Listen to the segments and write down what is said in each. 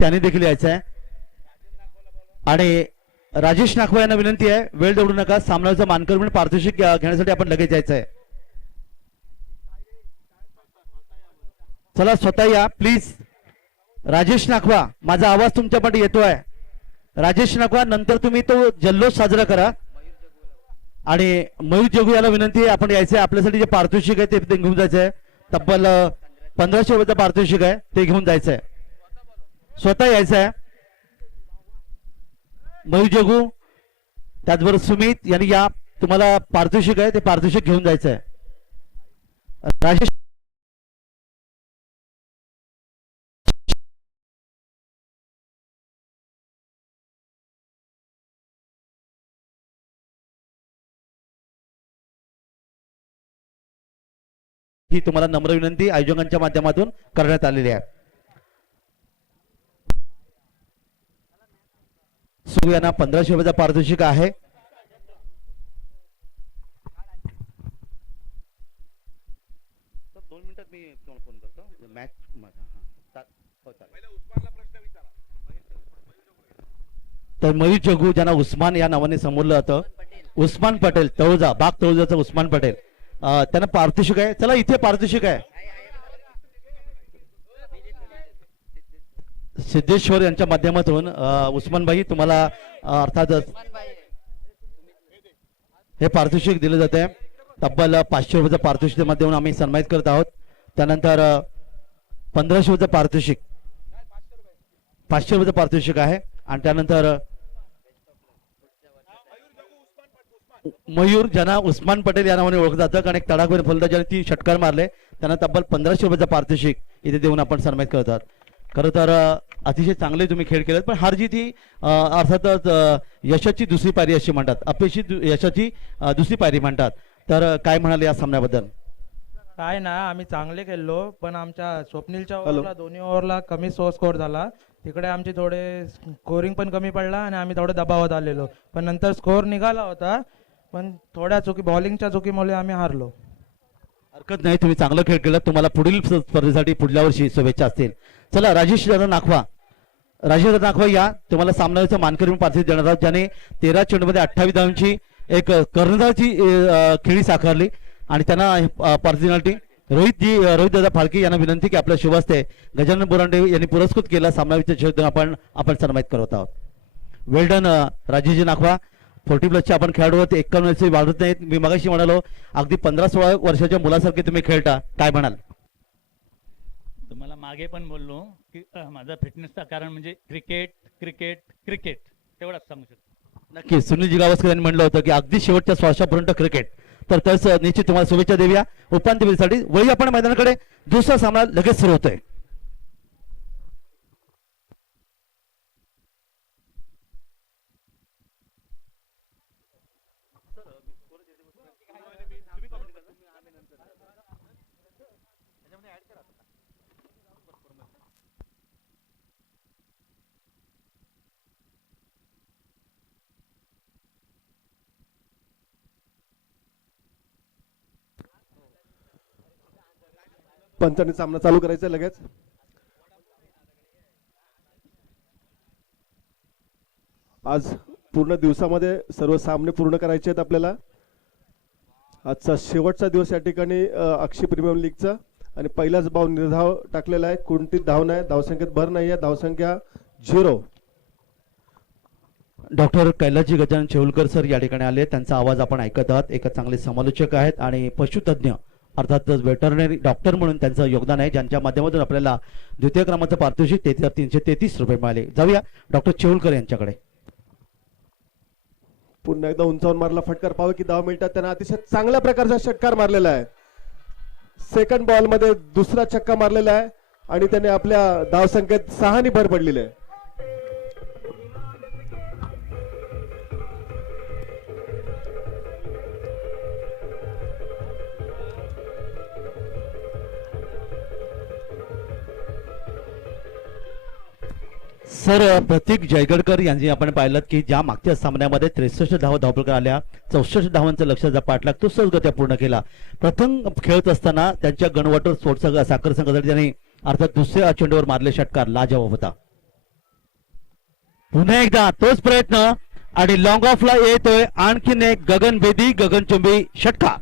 त्याने देखील यायचं आहे. आणि राजेश नाखवा यांना विनंती आहे, वेळ दौडू नका, सामन्याचा मानकर म्हणून पारितोषिक घेण्यासाठी आपण लगेच जायचं आहे. चला स्वतः या प्लीज. राजेश नाखवा, माझा आवाज तुमच्याकडे येतोय. राजेश नाखवा, नंतर तुम्ही तो जल्लोष साजरा करा. आणि मयूर जगू याला विनंती आहे, आपण यायचंय. आपल्यासाठी जे पारितोषिक आहे ते घेऊन जायचं आहे. तब्बल 1500 रुपयाचं पारितोषिक आहे, ते घेऊन जायचं आहे. स्वतः यायचं आहे. मयूर जगू, त्याचबरोबर सुमित यांनी या. तुम्हाला पारितोषिक आहे, ते पारितोषिक घेऊन जायचं आहे. राजेश ही तुम्हाला नम्र विनंती आयोजकांच्या माध्यमातून करण्यात आलेली आहे. सुरू यांना 1500 रुपयाचा पारितोषिक आहे. दोन मिनिटात मी तुम्हाला फोन करतो. मॅच तर मयूर जगू, ज्यांना उस्मान या नावाने समोरलं जातं, उस्मान पटेल तळोजा, बाग तळोजाचा उस्मान पटेल, त्यांना पारितोषिक आहे. चला इथे पारितोषिक आहे. सिद्धेश्वर यांच्या माध्यमातून उस्मान भाई तुम्हाला अर्थातच हे पारितोषिक दिले जाते. तब्बल 500 रुपयाचं पारितोषिक माध्यमातून आम्ही सन्मानित करत आहोत. त्यानंतर 1500 रुपयाचं पारितोषिक, 500 रुपयाचं पारितोषिक आहे. आणि त्यानंतर मयूर, ज्यांना उस्मान पटेल या नावाने ओळखलं जातं, कारण एक तडाखीने फलंदाजाने 3 षटकार मारले, त्यांना तब्बल 1500 रुपयाचं पारितोषिक इथे देऊन आपण सन्मानित करतात. खरं तर अतिशय चांगले तुम्ही खेळ केलेत, पण हार जीत ही अर्थातच यशाची दुसरी पायरी अशी म्हणतात, अपेक्षित यशाची दुसरी पायरी म्हणतात. तर काय म्हणाले या सामन्याबद्दल? काय ना, आम्ही चांगले खेळलो, पण आमच्या स्वप्नीलच्या ओव्हरला दोन्ही ओव्हरला कमी स्कोर झाला. तिकडे आमची थोडे स्कोरिंग पण कमी पडला आणि आम्ही थोडे दबावात आलेलो. पण नंतर स्कोर निघाला होता, पण थोड्या चुकी, बॉलिंगच्या चुकीमुळे आम्ही हारलो. हरकत नाही, तुम्ही चांगला खेळ केला. तुम्हाला पुढील स्पर्धेसाठी पुढल्या वर्षी शुभेच्छा असतील. चला राजेश नाखवा, राजेश नाखवा या. तुम्हाला सामन्याचं मानकरी म्हणून पारितोषिक देणार आहोत, ज्याने 13 चेंडूमध्ये 28 धावांची एक कर्णधाराची खेळी साकारली. आणि त्यांना पर्सनॅलिटी रोहित दादा फाळके यांना विनंती की आपल्या शुभ हस्ते गजानन बोरांडे यांनी पुरस्कृत केला. सामनावीच्या खेळ आपण सन्मानित करत आहोत. वेल्डन राजेश नाखवा. 40+ आपण खेळाडू आहोत, 51 वर्षे वाढत नाहीत. मी मगाशी म्हणालो अगदी 15-16 वर्षाच्या मुलासारखे तुम्ही खेळता, काय म्हणाल? तुम्हाला मागे पण बोललो की माझा फिटनेसचा कारण म्हणजे क्रिकेट क्रिकेट क्रिकेट, तेवढाच सांगू शकतो. नक्की सुनीलजी गावस्कर यांनी म्हटलं होतं की अगदी शेवटच्या श्वासापर्यंत क्रिकेट. तर तस निश्चित तुम्हाला शुभेच्छा देऊया उपांत्य फेरीसाठी. वळी आपण मैदानाकडे. दुसरा सामना लगेच सुरू होतोय. पंचांनी सामना चालू करायचा लगेच. आज पूर्ण दिवसामध्ये सर्व सामने पूर्ण करायचे आहेत आपल्याला. आजचा शेवटचा दिवस या ठिकाणी अक्षय प्रीमियम लीगचा. आणि पहिलाच निर्धाव टाकलेला आहे, कोणतीच धाव नाही, धावसंख्येत भर नाही आहे, धावसंख्या 0. डॉक्टर कैलाजी गजानन शेवलकर सर या ठिकाणी आले, त्यांचा आवाज आपण ऐकत आहात. एक चांगले समालोचक आहेत आणि पशुतज्ञ अर्थातच वेटरनरी डॉक्टर म्हणून त्यांचं योगदान आहे, ज्यांच्या माध्यमातून आपल्याला द्वितीय क्रमांकाचं पारितोषिक 333 रुपये मिळाले. जाऊया डॉक्टर शेवलकर यांच्याकडे. पुन्हा एकदा उंचावून मारला फटकार पाहू की 10 मिनिटात त्यांना अतिशय चांगल्या प्रकारचा षटकार मारलेला आहे. सेकंड बॉल मध्ये दुसरा छक्का मारलेला आहे आणि त्याने आपल्या धावसंख्येत 6 ने भर पडलेली आहे. सर प्रतीक जयगडकर यांनी आपण पाहिलं की ज्या मागच्या सामन्यामध्ये 63 धावपलकार आल्या, 64 धावांचं लक्ष्याचा पाठलाग तो सहजगत्या पूर्ण केला. प्रथम खेळत असताना त्यांच्या गणवटर स्पोर्ट्स साखर संघासाठी त्यांनी अर्थात दुसऱ्या चेंडूवर मारले षटकार लाजवाब होता. पुन्हा एकदा तोच प्रयत्न आणि लॉंग ऑफला येतोय आणखीन एक गगनभेदी गगनचुंबी षटकार.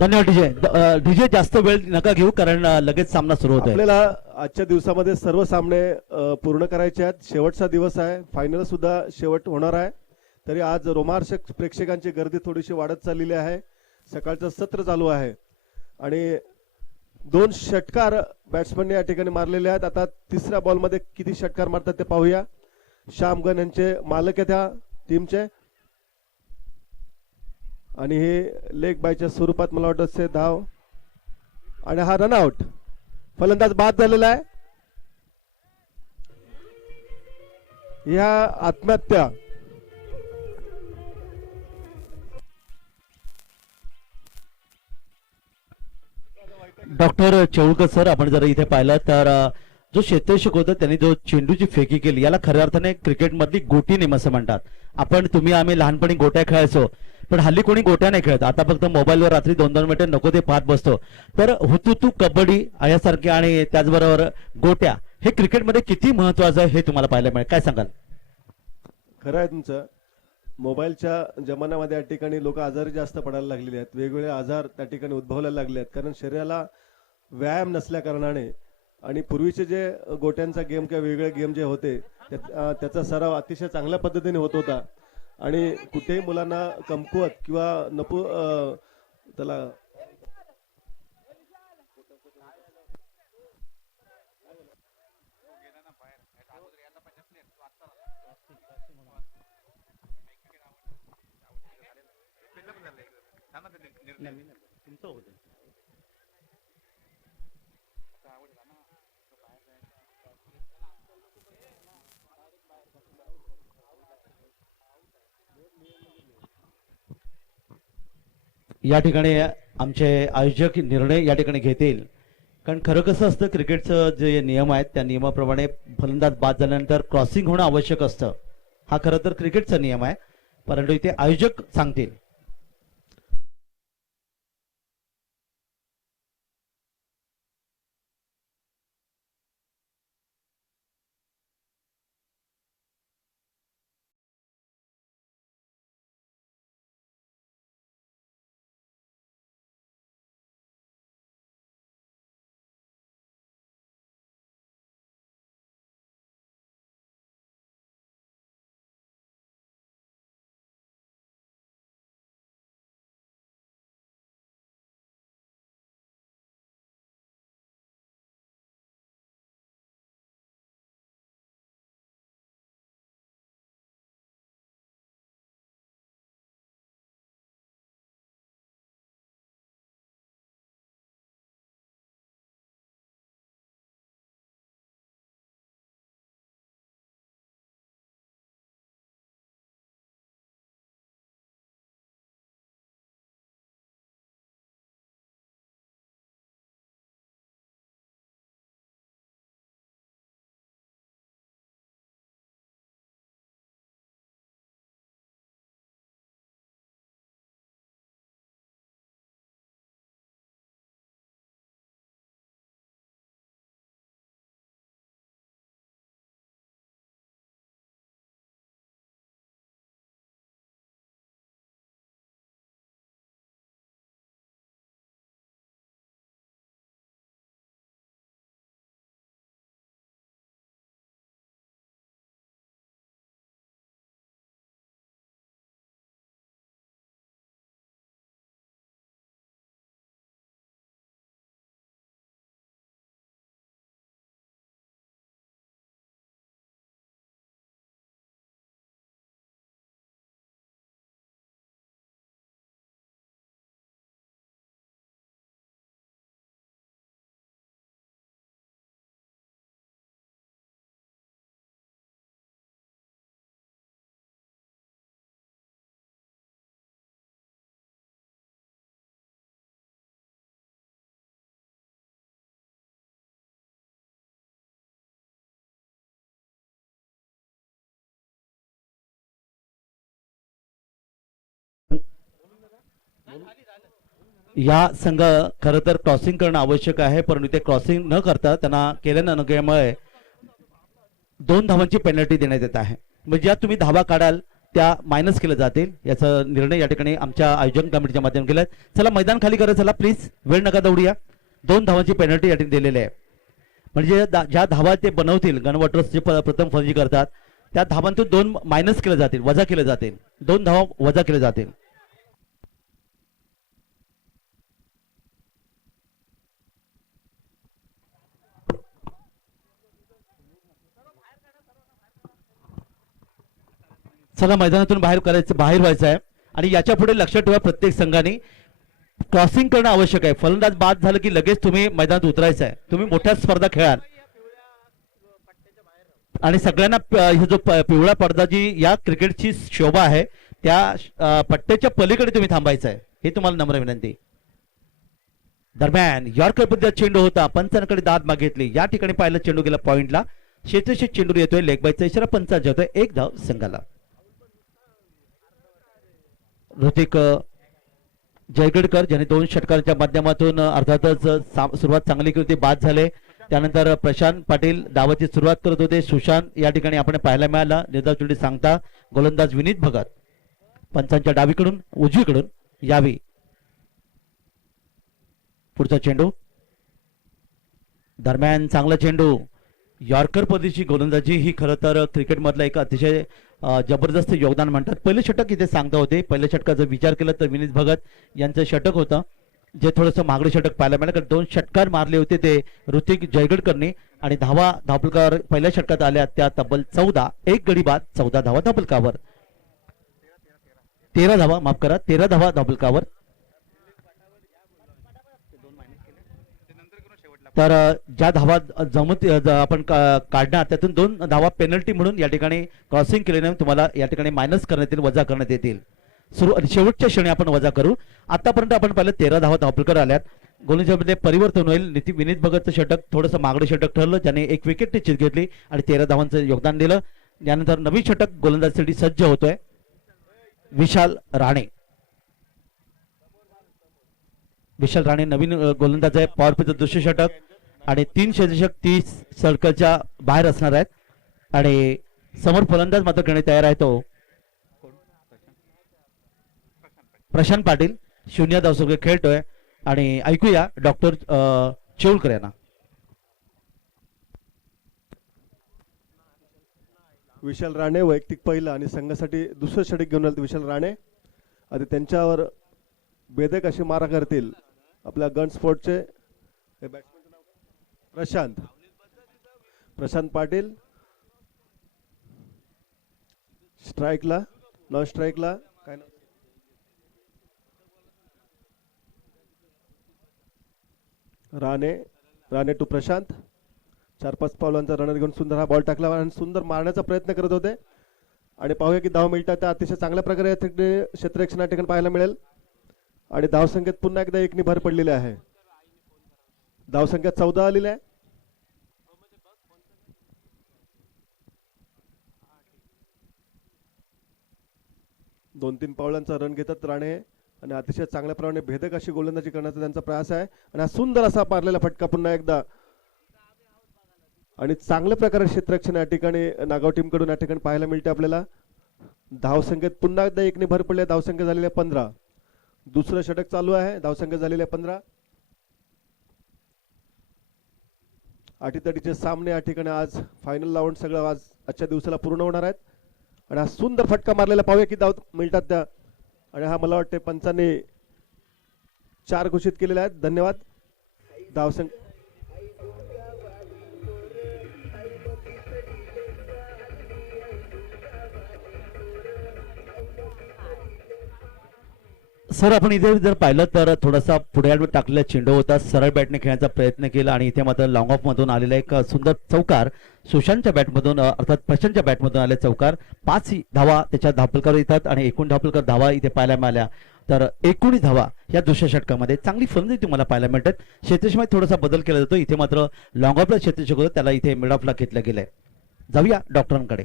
धन्यवाद डीजे. डीजे जास्त वेळ नका घेऊ कारण लगेच सामना सुरू होतोय. आपल्याला आजच्या दिवसामध्ये सर्व सामने पूर्ण करायचे आहेत. शेवटचा दिवस आहे, फायनल सुद्धा शेवट होणार आहे. तरी आज रोमांचक प्रेक्षकांची गर्दी थोडीशी वाढत चाललेली आहे. सकाळचं सत्र चालू आहे आणि 2 षटकार बॅट्समनने या ठिकाणी मारलेले आहेत. आता तिसऱ्या बॉलमध्ये किती षटकार मारतात ते पाहूया. श्यामगन यांचे मालक आहे त्या टीमचे आणि हे लेग बायच्या स्वरूपात मला वाटत असे धाव आणि हा रनआउट. फलंदाज बाद झालेला आहे. या आत्महत्या डॉक्टर चौळकर सर, आपण जर इथे पाहिलं तर जो क्षेत्ररक्षक होता त्यांनी जो चेंडूची फेकी केली याला खऱ्या अर्थाने क्रिकेट मधली गोटी नेम असं म्हणतात. तुम्ही आम्ही लहानपणी गोट्या खेळायचो, पण हल्ली कोणी गोट्या नाही खेळत. आता फक्त मोबाईलवर रात्री 2-2 मिनिटं नको ते पाहत बसतो. तर हुतुतू कबड्डी यासारखे आणि त्याचबरोबर गोट्या हे क्रिकेटमध्ये किती महत्वाचं आहे हे तुम्हाला पाहायला मिळेल. काय सांगाल? खरं आहे तुमचं. मोबाईलच्या जमान्यामध्ये या ठिकाणी लोक आजारी जास्त पडायला लागलेले आहेत. वेगवेगळे आजार त्या ठिकाणी उद्भवायला लागले आहेत कारण शरीराला व्यायाम नसल्या कारणाने. आणि पूर्वीचे जे गोट्यांचा गेम किंवा वेगळे गेम जे होते त्याचा सराव अतिशय चांगल्या पद्धतीने होत होता आणि कुठेही मुलांना कमकुवत किंवा त्याला या ठिकाणी आमचे आयोजक निर्णय या ठिकाणी घेतील. कारण खरं कसं असतं, क्रिकेटचं जे नियम आहेत त्या नियमाप्रमाणे फलंदाज बाद झाल्यानंतर क्रॉसिंग होणं आवश्यक असतं. हा खरं तर क्रिकेटचा नियम आहे, परंतु इथे आयोजक सांगतील. या संघ खरं तर क्रॉसिंग करणं आवश्यक आहे, परंतु ते क्रॉसिंग न करता त्यांना केल्या न गेल्यामुळे 2 धावांची पेनल्टी देण्यात येत आहे. म्हणजे ज्या तुम्ही धावा काढाल त्या मायनस केल्या जातील, याचा निर्णय या ठिकाणी आमच्या आयोजन कमिटीच्या माध्यमातून केलाय. चला मैदान खाली करा, चला प्लीज, वेळ नका दौडूया. 2 धावांची पेनल्टी या ठिकाणी दिलेली आहे. म्हणजे ज्या धावा ते बनवतील, गणवटरस जे प्रथम फर्जी करतात त्या धावांतून 2 मायनस केले जातील, वजा केले जातील, 2 धावा वजा केले जातील. चला मैदानातून बाहेर व्हायचं आहे. आणि याच्या पुढे लक्षात ठेवा, प्रत्येक संघाने क्रॉसिंग करणं आवश्यक आहे. फलंदाज बाद झालं की लगेच तुम्ही मैदानात उतरायचं आहे. तुम्ही मोठ्या स्पर्धा खेळाल आणि सगळ्यांना हे जो पिवळा पडदा जी या क्रिकेटची शोभा आहे त्या पट्ट्याच्या पलीकडे तुम्ही थांबायचं आहे, हे तुम्हाला नम्र विनंती. दरम्यान यॉर्कर पद्धत चेंडू होता, पंचांकडे दाद मागितली. या ठिकाणी पाहिलं चेंडू गेला पॉइंटला. शेतीशी चेंडू येतोय, लेग बायचा इशारा पंचांचा होतोय. 1 धाव संघाला. ऋतिक जयगडकर ज्याने 2 षटकांच्या माध्यमातून अर्थातच सुरुवात चांगली केली होती, बाद झाले. त्यानंतर प्रशांत पाटील डावाची सुरुवात करत होते. सुशांत या ठिकाणी आपण पाहायला मिळाला. निर्धाव चेंडू सांगता गोलंदाज विनीत भगत पंचांच्या डावीकडून उजवीकडून यावी. पुढचा चेंडू दरम्यान चांगला चेंडू. यॉर्कर पद्धतीची गोलंदाजी ही खरं तर क्रिकेटमधलं एक अतिशय जबरदस्त योगदान म्हणतात. पहिले षटक इथे सांगता होते. पहिल्या षटकाचा विचार केला तर विनीत भगत यांचं षटक होतं, जे थोडंसं महागडे षटक पाहायला मिळालं. 2 षटकार मारले होते ते ऋतिक जयगडकरने आणि धावफलकावर पहिल्या षटकात आल्या त्या तब्बल 14. 1 गडी बाद, 14 धावा धावफलकावर. 13 धावा, माफ करा, 13 धावा धावफलकावर. तर ज्या धावा जमत आपण काढणार त्यातून 2 धावा पेनल्टी म्हणून या ठिकाणी क्रॉसिंग केल्याने तुम्हाला या ठिकाणी मायनस करण्यात येईल, वजा करण्यात येतील. शेवटच्या क्षणी आपण वजा करू. आतापर्यंत आपण पाहिलं 13 धावा धावफलकावर आल्यात. गोलंदाजीमध्ये परिवर्तन होईल. विनीत भगतचं षटक थोडंसं मागडे षटक ठरलं, ज्याने 1 विकेट निश्चित घेतली आणि 13 धावांचं योगदान दिलं. यानंतर नवीन षटक गोलंदाजीसाठी सज्ज होतोय विशाल राणे. विशाल राणे नवीन गोलंदाज आहे. पॉवर प्लेचं दुसरे षटक आणि 3 षटक 30 सर्कलच्या बाहेर असणार आहेत. आणि समोर फलंदाज मात्र करणे तयार आहे तो प्रशांत पाटील. 0 धावसंख्या खेळतोय. आणि ऐकूया डॉक्टर चेऊलकर यांना. विशाल राणे वैयक्तिक पहिला आणि संघासाठी दुसरं षटक घेऊन आले विशाल राणे. आणि त्यांच्यावर बेधक अशी मारा करतील आपल्या गन स्पोर्टचे प्रशांत पाटील. स्ट्राईकला, नॉन स्ट्राईकला काय ना, राणे टू प्रशांत. 4-5 पावलांचा रनर घेऊन सुंदर हा बॉल टाकला आणि सुंदर मारण्याचा प्रयत्न करत होते. आणि पाहूया की धाव मिळतात त्या अतिशय चांगल्या प्रकारे क्षेत्ररक्षण या ठिकाणी पाहायला मिळेल. आणि धावसंख्येत पुन्हा एकदा 1 भर पडलेली आहे. धावसंख्या 14 आलेली आहे. दोन 3 पावलांचा रन घेतात राणे आणि अतिशय चांगल्या प्रमाणे भेदक अशी गोलंदाजी करण्याचा त्यांचा प्रयास आहे. आणि हा सुंदर असा मारलेला फटका पुन्हा एकदा आणि चांगल्या प्रकारे क्षेत्ररक्षण या ठिकाणी नागाव टीम कडून या ठिकाणी पाहायला मिळते आपल्याला. धावसंख्येत पुन्हा एकदा 1 भर पडले. धावसंख्या झालेली आहे 15. दुसरं षटक चालू आहे. धावसंख्या झालेली आहे 15. अटीतटीचे सामने या ठिकाणी आज फायनल राऊंड सगळं आज आजच्या दिवसाला पूर्ण होणार आहेत. आणि हा सुंदर फटका मारलेला पाहूया की धाव मिळतात त्या. आणि हा मला वाटते पंचांनी 4 घोषित केलेले आहेत. धन्यवाद. धावसंख्या सर आपण इथे जर पाहिलं तर थोडासा पुढे टाकलेला चेंडू होता. सरळ बॅटने खेळण्याचा प्रयत्न केला आणि इथे मात्र लॉंग ऑफ मधून आलेला एक सुंदर चौकार सुशांतच्या बॅटमधून अर्थात प्रशांतच्या बॅटमधून आले चौकार. 5 धावा त्याच्या धावफलकावर येतात आणि एकूण धावफलकार धावा इथे पाहायला मिळाल्या. तर 19 धावा या दुसऱ्या षटकामध्ये चांगली फलंदाजी तुम्हाला पाहायला मिळतात. क्षेत्ररक्षणामध्ये थोडासा बदल केला जातो. इथे मात्र लॉंग ऑफला क्षेत्ररक्षक होतं, त्याला इथे मिड ऑफला घेतलं गेलंय. जाऊया डॉक्टरांकडे.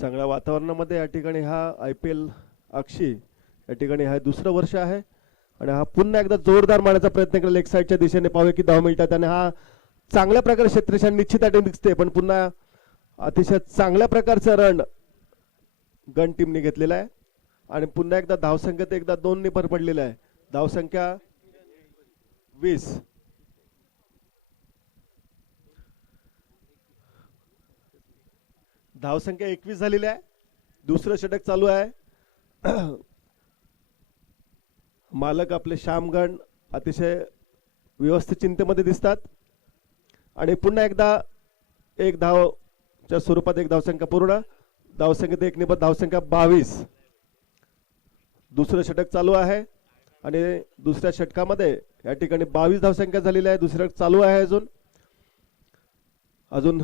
चांगल्या वातावरणामध्ये या ठिकाणी हा IPL अक्षी या ठिकाणी हा दुसरं वर्ष आहे आणि हा पुन्हा एकदा जोरदार मारण्याचा प्रयत्न केला लेग साईडच्या दिशेने. पाहूया की धाव मिळतात आणि हा चांगल्या प्रकारे क्षेत्ररक्षण निश्चित अटॅक दिसते, पण पुन्हा अतिशय चांगल्या प्रकारचा रन गन टीमने घेतलेला आहे आणि पुन्हा एकदा धावसंख्येत एकदा 2 ने भर पडलेला आहे. धावसंख्या 20. धावसंख्या 21 झालेली आहे. दुसरं षटक चालू आहे. मालक आपले श्यामगण अतिशय व्यवस्थित चिंतेमध्ये दिसतात आणि पुन्हा एकदा एक धावच्या स्वरूपात एक धावसंख्या पूर्ण. धावसंख्येत 1 ने भर धावसंख्या 22. दुसरं षटक चालू आहे आणि दुसऱ्या षटकामध्ये या ठिकाणी 22 धावसंख्या झालेली आहे. दुसरं चालू आहे. अजून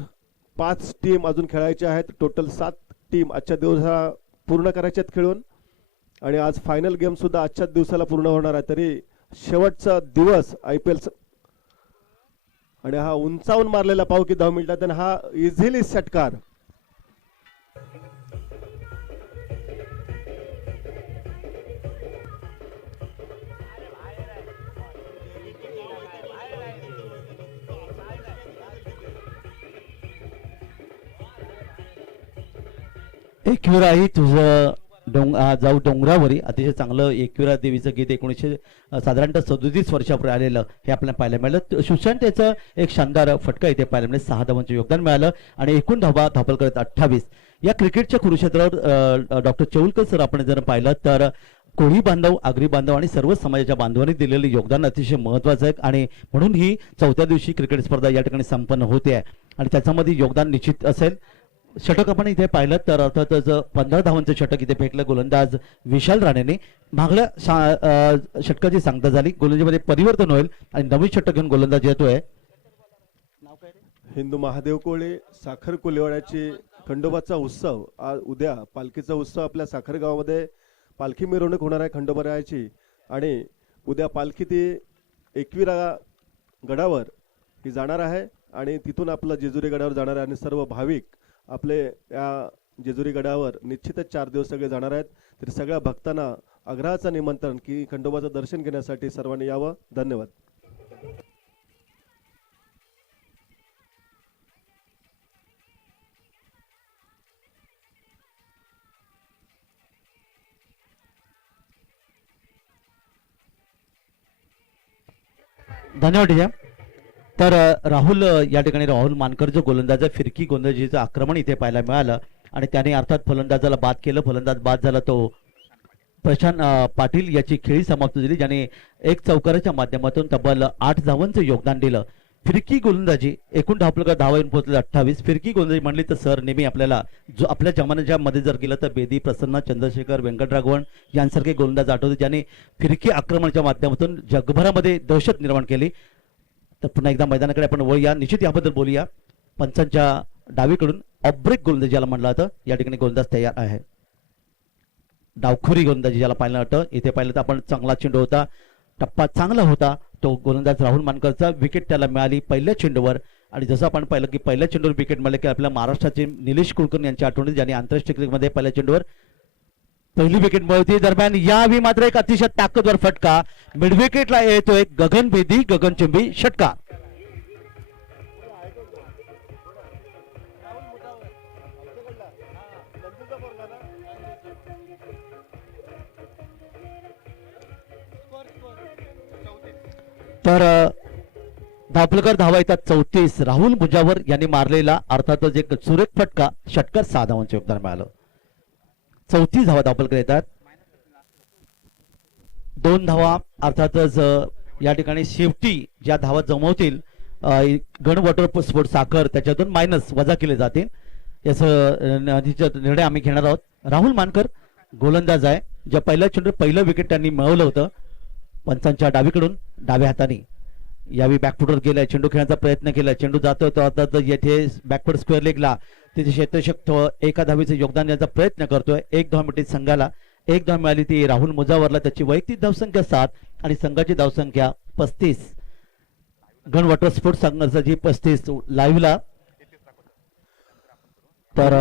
5 टीम अजून खेळायचे आहेत. टोटल 7 टीम आजच्या दिवसाला पूर्ण करायचे आहेत खेळून आणि आज फायनल गेम सुद्धा आजच्याच दिवसाला पूर्ण होणार आहे. तरी शेवटचा दिवस IPL आणि हा उंचावून मारलेला पाव की धाव मिळतात आणि हा इझिली षटकार. एकविराही तुझं जाऊ डोंगरावरी अतिशय चांगलं एकविरा देवीचं गीत 1900 साधारणतः 37 वर्षापूर्वी आलेलं हे आपल्याला पाहायला मिळालं. सुशांत याचं एक शानदार फटका इथे पाहायला मिळालं. 6 धावांचं योगदान मिळालं आणि एकूण धावा धापल करत 28. या क्रिकेटच्या कुरुक्षेत्रावर डॉक्टर चौलकर सर आपण जर पाहिलं तर कोळी बांधव, आगरी बांधव आणि सर्व समाजाच्या बांधवांनी दिलेले योगदान अतिशय महत्वाचं आहे आणि म्हणून ही 4थ्या दिवशी क्रिकेट स्पर्धा या ठिकाणी संपन्न होते आहे आणि त्याच्यामध्ये योगदान निश्चित असेल. षटक आपण इथे पाहिलं तर अर्थातच 15 धावांचं षटक इथे फेकलं गोलंदाज विशाल राणेने. मागल्या षटकाची सांगता झाली. गोलंदाजीमध्ये परिवर्तन होईल आणि नवीन षटक घेऊन गोलंदाज येतोय. हिंदू महादेव कोळे साखर कोलेवाड्याची खंडोबाचा उत्सव आज उद्या पालखीचा उत्सव आपल्या साखर गावामध्ये पालखी मिरवणूक होणार आहे खंडोबारायाची आणि उद्या पालखी ती 21 गडावर ही जाणार आहे आणि तिथून आपलं जेजुरी गडावर जाणार आहे आणि सर्व भाविक आपले या जेजुरी गडावर निश्चितच 4 दिवस सगळे जाणार आहेत. तरी सगळ्या भक्तांना आग्रहाचं निमंत्रण की खंडोबाचं दर्शन घेण्यासाठी सर्वांनी यावं. धन्यवाद. धन्यवाद टीजा. तर राहुल या ठिकाणी राहुल मानकर जो गोलंदाज फिरकी गोलंदाजीचं आक्रमण इथे पाहायला मिळालं आणि त्याने अर्थात फलंदाजाला बाद केलं. फलंदाज बाद झाला तो प्रशांत पाटील याची खेळी समाप्त झाली ज्याने एक चौकाराच्या माध्यमातून तब्बल 8 धावांचं योगदान दिलं. फिरकी गोलंदाजी एकूण धावपलका धावा येऊन पोहोचले 28. फिरकी गोलंदाजी म्हणली तर सर नेहमी आपल्याला जो आपल्या जमान्याच्या मध्ये जर गेलं तर बेदी, प्रसन्न, चंद्रशेखर, व्यंकटराघवन यांसारखे गोलंदाज आठवते ज्याने फिरकी आक्रमणाच्या माध्यमातून जगभरामध्ये दहशत निर्माण केली. तर पुन्हा एकदा मैदानाकडे आपण वळूया. निश्चित याबद्दल बोलूया. पंचांच्या डावीकडून ऑब्रेक गोलंदाजी ज्याला म्हणलं जातं या ठिकाणी गोलंदाज तयार आहे. डावखोरी गोलंदाजी ज्याला पाहिलं जातं. इथे पाहिलं तर आपण चांगला चेंडू होता, टप्पा चांगला होता. तो गोलंदाज राहुल मानकरचा विकेट त्याला मिळाली पहिल्या चेंडूवर आणि जसं आपण पाहिलं की पहिल्या चेंडूवर विकेट मिळाले की आपल्या महाराष्ट्राचे निलेश कुलकर्णी यांच्या आठवणीत ज्यांनी आंतरराष्ट्रीय क्रिकेटमध्ये पहिल्या चेंडूवर पहिली विकेट मिळवती. दरम्यान यावेळी मात्र एक अतिशय ताकदवर फटका मिड विकेटला येतोय. गगनभेदी गगनचुंबी षटकार. तर धापलकर धावा येतात 34. राहुल मुजावर यांनी मारलेला अर्थातच एक सुरेख फटका षटकार 6 धावांचं योगदान मिळालं. 34 धावा धापलकर येतात. 2 धावा अर्थातच या ठिकाणी शेवटी ज्या धावा जमवतील गण वॉटर स्पोर्ट साखर त्याच्यातून मायनस वजा केले जातील याचं निर्णय आम्ही घेणार आहोत. राहुल मानकर गोलंदाज आहे. ज्या पहिल्या चेंडू पहिलं विकेट त्यांनी मिळवलं होतं पंचांच्या डावीकडून डाव्या हाताने. यावेळी बॅकफुटवर गेलाय, चेंडू खेळण्याचा प्रयत्न केला. चेंडू जातो तो आता येथे बॅकवर्ड स्क्वेअर लेगला तिथे क्षेत्ररक्षक एका धावेचं योगदान देण्याचा प्रयत्न करतोय. 1 धाव मिळते संघाला. 1 धाव मिळाली ती राहुल मुजावरला. त्याची वैयक्तिक धावसंख्या 7 आणि संघाची धावसंख्या 35. गण वॉटर स्पोर्ट्स संघाचा जी 35 लाईव्हला तर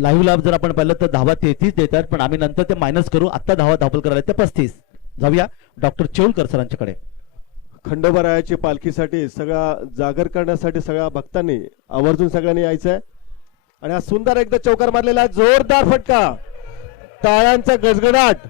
लाईव्हला जर आपण पाहिलं तर धावा 33 देतात, पण आम्ही नंतर ते मायनस करू. आता धावा धापल करायला ते 35. जाऊया डॉक्टर चेऊलकर सरांच्याकडे. खंडोबारायाची पालखीसाठी सगळा जागर करण्यासाठी सगळ्या भक्तांनी आवर्जून सगळ्यांनी यायचं आहे. आणि हा सुंदर एकदा चौकार मारलेला आहे, जोरदार फटका, टाळ्यांचा गजगडाट.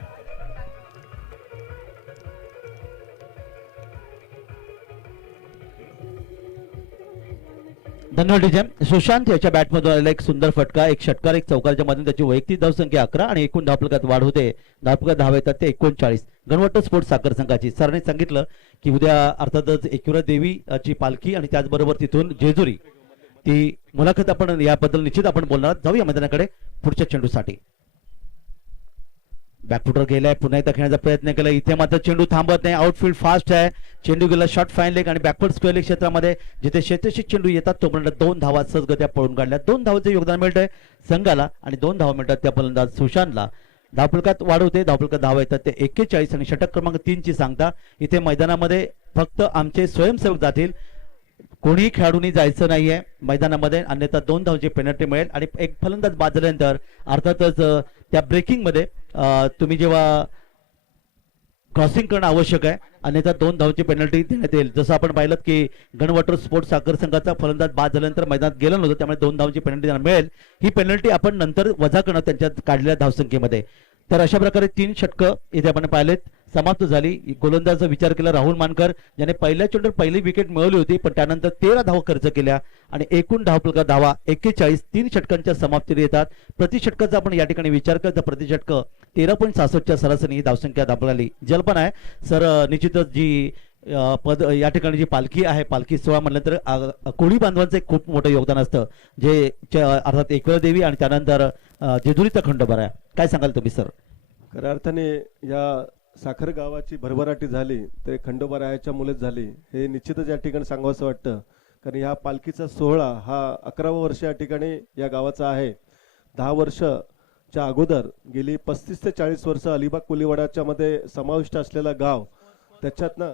धन्यवाद डीजे. सुशांत याच्या बॅटमधून आलेला एक सुंदर फटका, एक षटकार, एक चौकारच्या मधून त्याची वैयक्तिक धावसंख्या 11 आणि एकूण धावफलकात वाढ होते. धावफलकात धावा येतात ते 39. गणवट स्पोर्ट्स साखर संघाची सरांनी सांगितलं की उद्या अर्थातच एकविरा देवीची पालखी आणि त्याचबरोबर तिथून जेजुरी ती मुलाखत आपण याबद्दल निश्चित आपण बोलणार. जाऊया मैदानाकडे पुढच्या चेंडूसाठी. बॅकफुटर गेलाय, पुन्हा एकदा खेळण्याचा प्रयत्न केला. इथे मात्र चेंडू थांबत नाही. आउटफील्ड फास्ट आहे. चेंडू गेला शॉर्ट फाईन लेग आणि बॅकवर्ड स्क्वेअर लेग क्षेत्रामध्ये जिथे शेतशी चेंडू येतात तोपर्यंत 2 धावा सहजगत्या पळून काढल्या. 2 धावांचे योगदान मिळतंय संघाला आणि 2 धावा मिळतात त्या फलंदाज सुशांतला. धावफलकात वाढवते. धावफलकात धावा येतात ते 41 आणि षटक क्रमांक 3 ची सांगता. इथे मैदानामध्ये फक्त आमचे स्वयंसेवक जातील, कोणीही खेळाडूंनी जायचं नाहीये मैदानामध्ये, अन्यथा 2 धावांची पेनल्टी मिळेल. आणि एक फलंदाज बाद झाल्यानंतर अर्थातच त्या ब्रेकिंग मध्ये तुम्ही जेव्हा क्रॉसिंग करणं आवश्यक आहे, अन्यथा 2 धावांची पेनल्टी देण्यात येईल. जसं आपण पाहिलं की गणवटर स्पोर्ट्स साखर संघाचा फलंदाज बाद झाल्यानंतर मैदानात गेला नव्हतं, त्यामुळे 2 धावांची पेनल्टी त्यांना मिळेल. ही पेनल्टी आपण नंतर वजा करणं त्यांच्या काढलेल्या धावसंख्येमध्ये. तर अशा प्रकारे 3 षटकं इथे आपण पाहिलेत समाप्त झाली. गोलंदाजाचा विचार केला राहुल मानकर ज्याने पहिल्या चेंडूवर पहिली विकेट मिळवली होती, पण त्यानंतर 13 धावा खर्च केल्या आणि एकूण धावफलक धावा 41. 3 षटकांच्या समाप्तीला येतात. प्रति षटकाचा आपण या ठिकाणी विचार केला तर प्रति षटक 13.66च्या सरासरी ही धावसंख्या दाखवली. जल्पन आहे सर, निश्चितच जी पद या ठिकाणी जी पालखी आहे, पालखी सोहळा म्हटलं तर कोळी बांधवांचं एक खूप मोठं योगदान असतं, जे अर्थात एकविरा देवी आणि त्यानंतर जेजुरीचा खंडोबारा आहे. काय सांगाल तुम्ही सर? खऱ्या अर्थाने या साखर गावाची भरभराटी झाली ते खंडोबारायाच्या मुलेच झाली, हे निश्चितच या ठिकाणी सांगावंसं वाटतं. कारण ह्या पालखीचा सोहळा हा 11वं वर्ष या ठिकाणी या गावाचा आहे. 10 वर्षच्या अगोदर गेली 35 ते 40 वर्ष अलिबाग कोलीवाडाच्या मध्ये समाविष्ट असलेलं गाव, त्याच्यातनं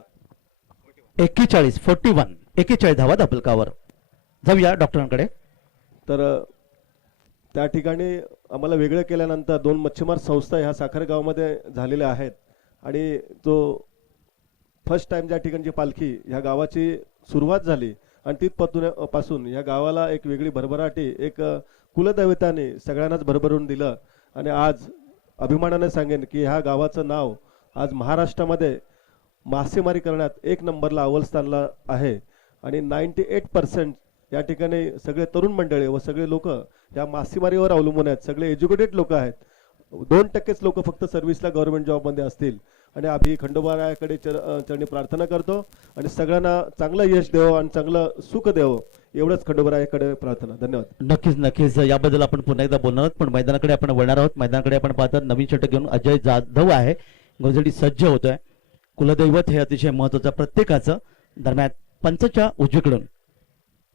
41 धावा धावफलकावर. जाऊया डॉक्टरांकडे. तर त्या ठिकाणी आम्हाला वेगळं केल्यानंतर 2 मच्छीमार संस्था ह्या साखर गावामध्ये झालेल्या आहेत आणि जो फर्स्ट टाइम ज्या ठिकाणची पालखी ह्या गावाची सुरुवात झाली आणि तिथपासून ह्या गावाला एक वेगळी भरभराटी, एक कुलदैवताने सगळ्यांनाच भरभरून दिलं. आणि आज अभिमानाने सांगेन की ह्या गावाचं नाव आज महाराष्ट्रामध्ये मासेमारी करण्यात 1 नंबरला अव्वल स्थानला आहे. आणि 98% या ठिकाणी सगळे तरुण मंडळी व सगळे लोक या मासेमारीवर अवलंबून आहेत. सगळे एज्युकेटेड लोक आहेत. 2%च लोक फक्त सर्व्हिसला गव्हर्नमेंट जॉबमध्ये असतील. आणि आम्ही खंडोबारायाकडे चरणी प्रार्थना करतो आणि सगळ्यांना चांगलं यश देवो आणि चांगलं सुख देवो, एवढंच खंडोबारायाकडे प्रार्थना. धन्यवाद. नक्कीच याबद्दल आपण पुन्हा एकदा बोलणार आहोत, पण मैदानाकडे आपण वळणार आहोत. मैदानाकडे आपण पाहतात नवीन षटक घेऊन अजय जाधव आहे, गोलजडी सज्ज होतोय. कुलदैवत हे अतिशय महत्वाचं प्रत्येकाचं. दरम्यान पंचच्या उजवीकडून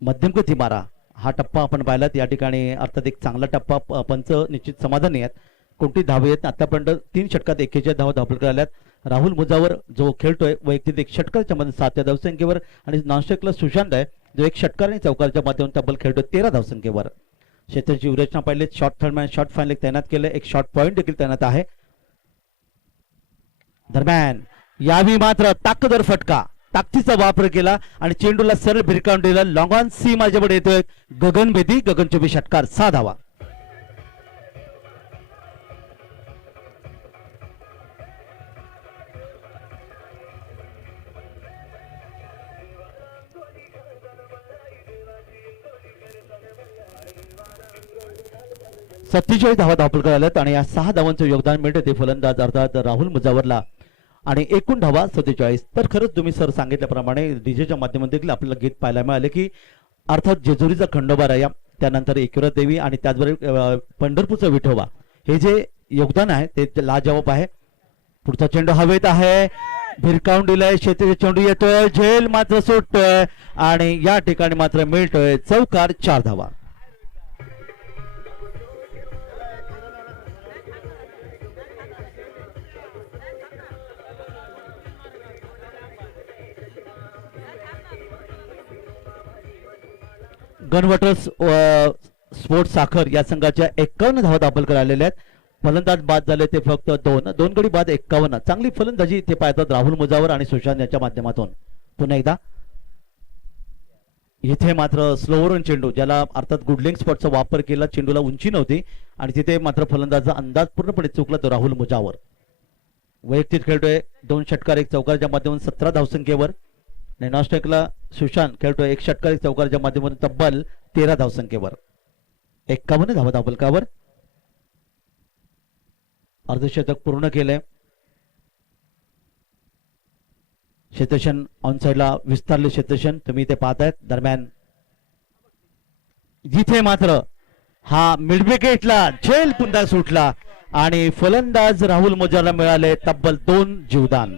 मध्यमगती मारा हा टप्पा आपण पाहिलात. या ठिकाणी अर्थात एक चांगला टप्पा, पंच निश्चित समाधानी आहेत. कोणती धावे आहेत आतापर्यंत 3 षटकात 41 धावा धावफलक आल्यात. राहुल मुजावर जो खेळतोय वैयक्तिक 1 षटकाच्या मध्ये 7 या धावसंख्येवर आणि नॉनस्ट्राईकला सुशांत आहे जो 1 षटकार आणि चौकारच्या माध्यमातून तब्बल खेळतोय 13 धावसंख्येवर. क्षेत्राची विरचना पाहिली, short third man short fine leg तैनात केले, एक शॉर्ट पॉइंट देखील तैनात आहे. दरम्यान यावी मात्र ताकदवर फटका, ताकदीचा वापर केला आणि चेंडूला सरळ भिरकावून दिला. लॉंग ऑन सी माझ्याकडे येतोय गगन बेदी, गगन 24 षटकार 6 धावा. सत्तेचाळीस धावा धावफलक आल्यात आणि या 6 धावांचं योगदान मिळतं ते फलंदाज अर्थात राहुल मुजावरला आणि एकूण धावा 47. तर खरंच तुम्ही सर सांगितल्याप्रमाणे डीजेच्या माध्यमातून देखील आपल्याला गीत पाहायला मिळाले की अर्थात जेजुरीचा खंडोबाराया, त्यानंतर एकविरा देवी आणि त्याचबरोबर पंढरपूरचा विठोबा, हे जे योगदान आहे ते लाजवाब आहे. पुढचा चेंडू हवेत आहे, भिरकावून दिलाय, शेतीचा चेंडू येतोय, झेल मात्र सुटतोय आणि या ठिकाणी मात्र मिळतोय चौकार 4 धावा. गणवटस स्पोर्ट्स साखर या संघाच्या 51 धावा दाखल करायला आहेत. फलंदाज बाद झाले ते फक्त दोन गडी बाद 51. चांगली फलंदाजी इथे पाहतात राहुल मुजावर आणि सुशांत यांच्या माध्यमातून. पुन्हा एकदा इथे मात्र स्लोवरून चेंडू, ज्याला अर्थात गुडलिंग स्पॉटचा वापर केला, चेंडूला उंची नव्हती आणि तिथे मात्र फलंदाजाचा अंदाज पूर्णपणे चुकला तो राहुल मुजावर. वैयक्तिक खेळतोय 2 षटकार 1 चौकारच्या माध्यमातून 17 धावसंख्येवर. आणि नॉस्टेकला सुशांत खेळतोय 1 षटकार 1 चौकारच्या माध्यमातून तब्बल 13 धावसंख्येवर. 51 धावा दाबलकावर. अर्धशतक पूर्ण केलंय. क्षेत्रक्षण ऑन साइडला विस्तारले क्षेत्रक्षण तुम्ही इथे पाहतायत. दरम्यान जिथे मात्र हा मिड विकेटला झेल पुन्हा सुटला आणि फलंदाज राहुल मुजाला मिळाले तब्बल 2 जीवदान.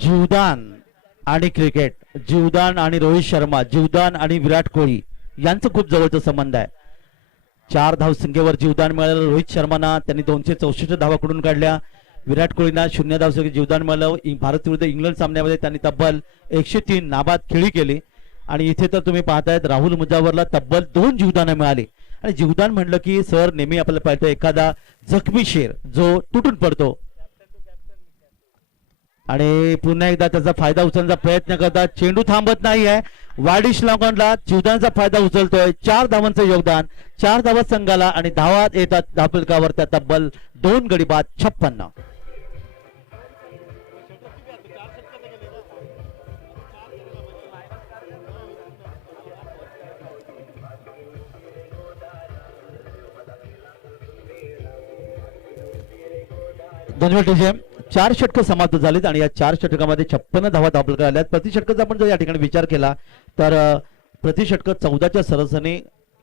जीवदान आणि क्रिकेट, जीवदान आणि रोहित शर्मा, जीवदान आणि विराट कोहली यांचं खूप जवळचा संबंध आहे. 4 धावसंख्येवर जीवदान मिळालं रोहित शर्माना, त्यांनी 264 धावा कडून काढल्या. विराट कोहलीना 0 धावसंख्येत जीवदान मिळालं. भारत विरुद्ध इंग्लंड सामन्यामध्ये त्यांनी तब्बल 103 नाबाद खेळी केली. आणि इथे तर तुम्ही पाहतायत राहुल मुजावरला तब्बल 2 जीवदानं मिळाली. आणि जीवदान म्हणलं की सर नेहमी आपल्याला पाहतो एखादा जखमी शेर जो तुटून पडतो आणि पुन्हा एकदा त्याचा फायदा उचलण्याचा प्रयत्न करतात. चेंडू थांबत नाहीये. वाडिश लॉंगॉनला जीवदानचा फायदा उचलतोय. 4 धावांचं योगदान, 4 धावा संघाला आणि धावा येतात धावफलकावर त्या तब्बल 2 गडी बाद 56. धन्यवाद. 4 षटकं समाप्त झालीत आणि या 4 षटकामध्ये 56 धावा दाखल झाल्यात. प्रति षटकाचा आपण जर या ठिकाणी विचार केला तर प्रति षटक 14च्या सरसने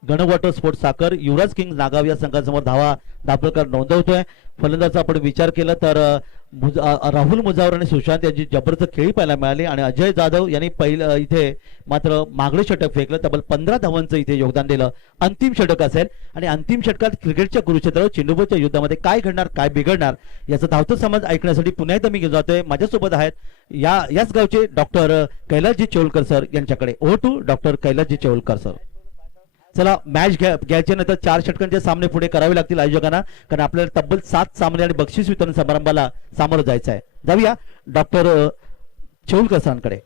गण वॉटर स्पोर्ट्स साखर युवराज किंग नागाव या संघासमोर धावा दाखल नोंदवतोय. फलंदाजाचा आपण विचार केला तर राहुल मुजावर आणि सुशांत यांची जबरदस्त खेळी पाहायला मिळाली आणि अजय जाधव यांनी पहिलं इथे मात्र मागळे षटक फेकलं. तब्बल 15 धावांचं इथे योगदान दिलं. अंतिम षटक असेल आणि अंतिम षटकात क्रिकेटच्या कुरुक्षेत्रावर चेंडूच्या युद्धामध्ये काय घडणार काय बिघडणार याचा धावतं समज ऐकण्यासाठी पुन्हा एकदा मी घेऊन जातोय. माझ्यासोबत आहेत याच गावचे डॉक्टर कैलासजी चेवलकर सर यांच्याकडे. ओ to doctor Kailasji Chevalkar sir. चला मॅच घ्यायचे नंतर 4 षटकांचे सामने पुढे करावे लागतील आयोजकांना, कारण आपल्याला तब्बल 7 सामने आणि बक्षीस वितरण समारंभाला सामोरं जायचं आहे. जाऊया डॉक्टर चेवलकर सरांकडे.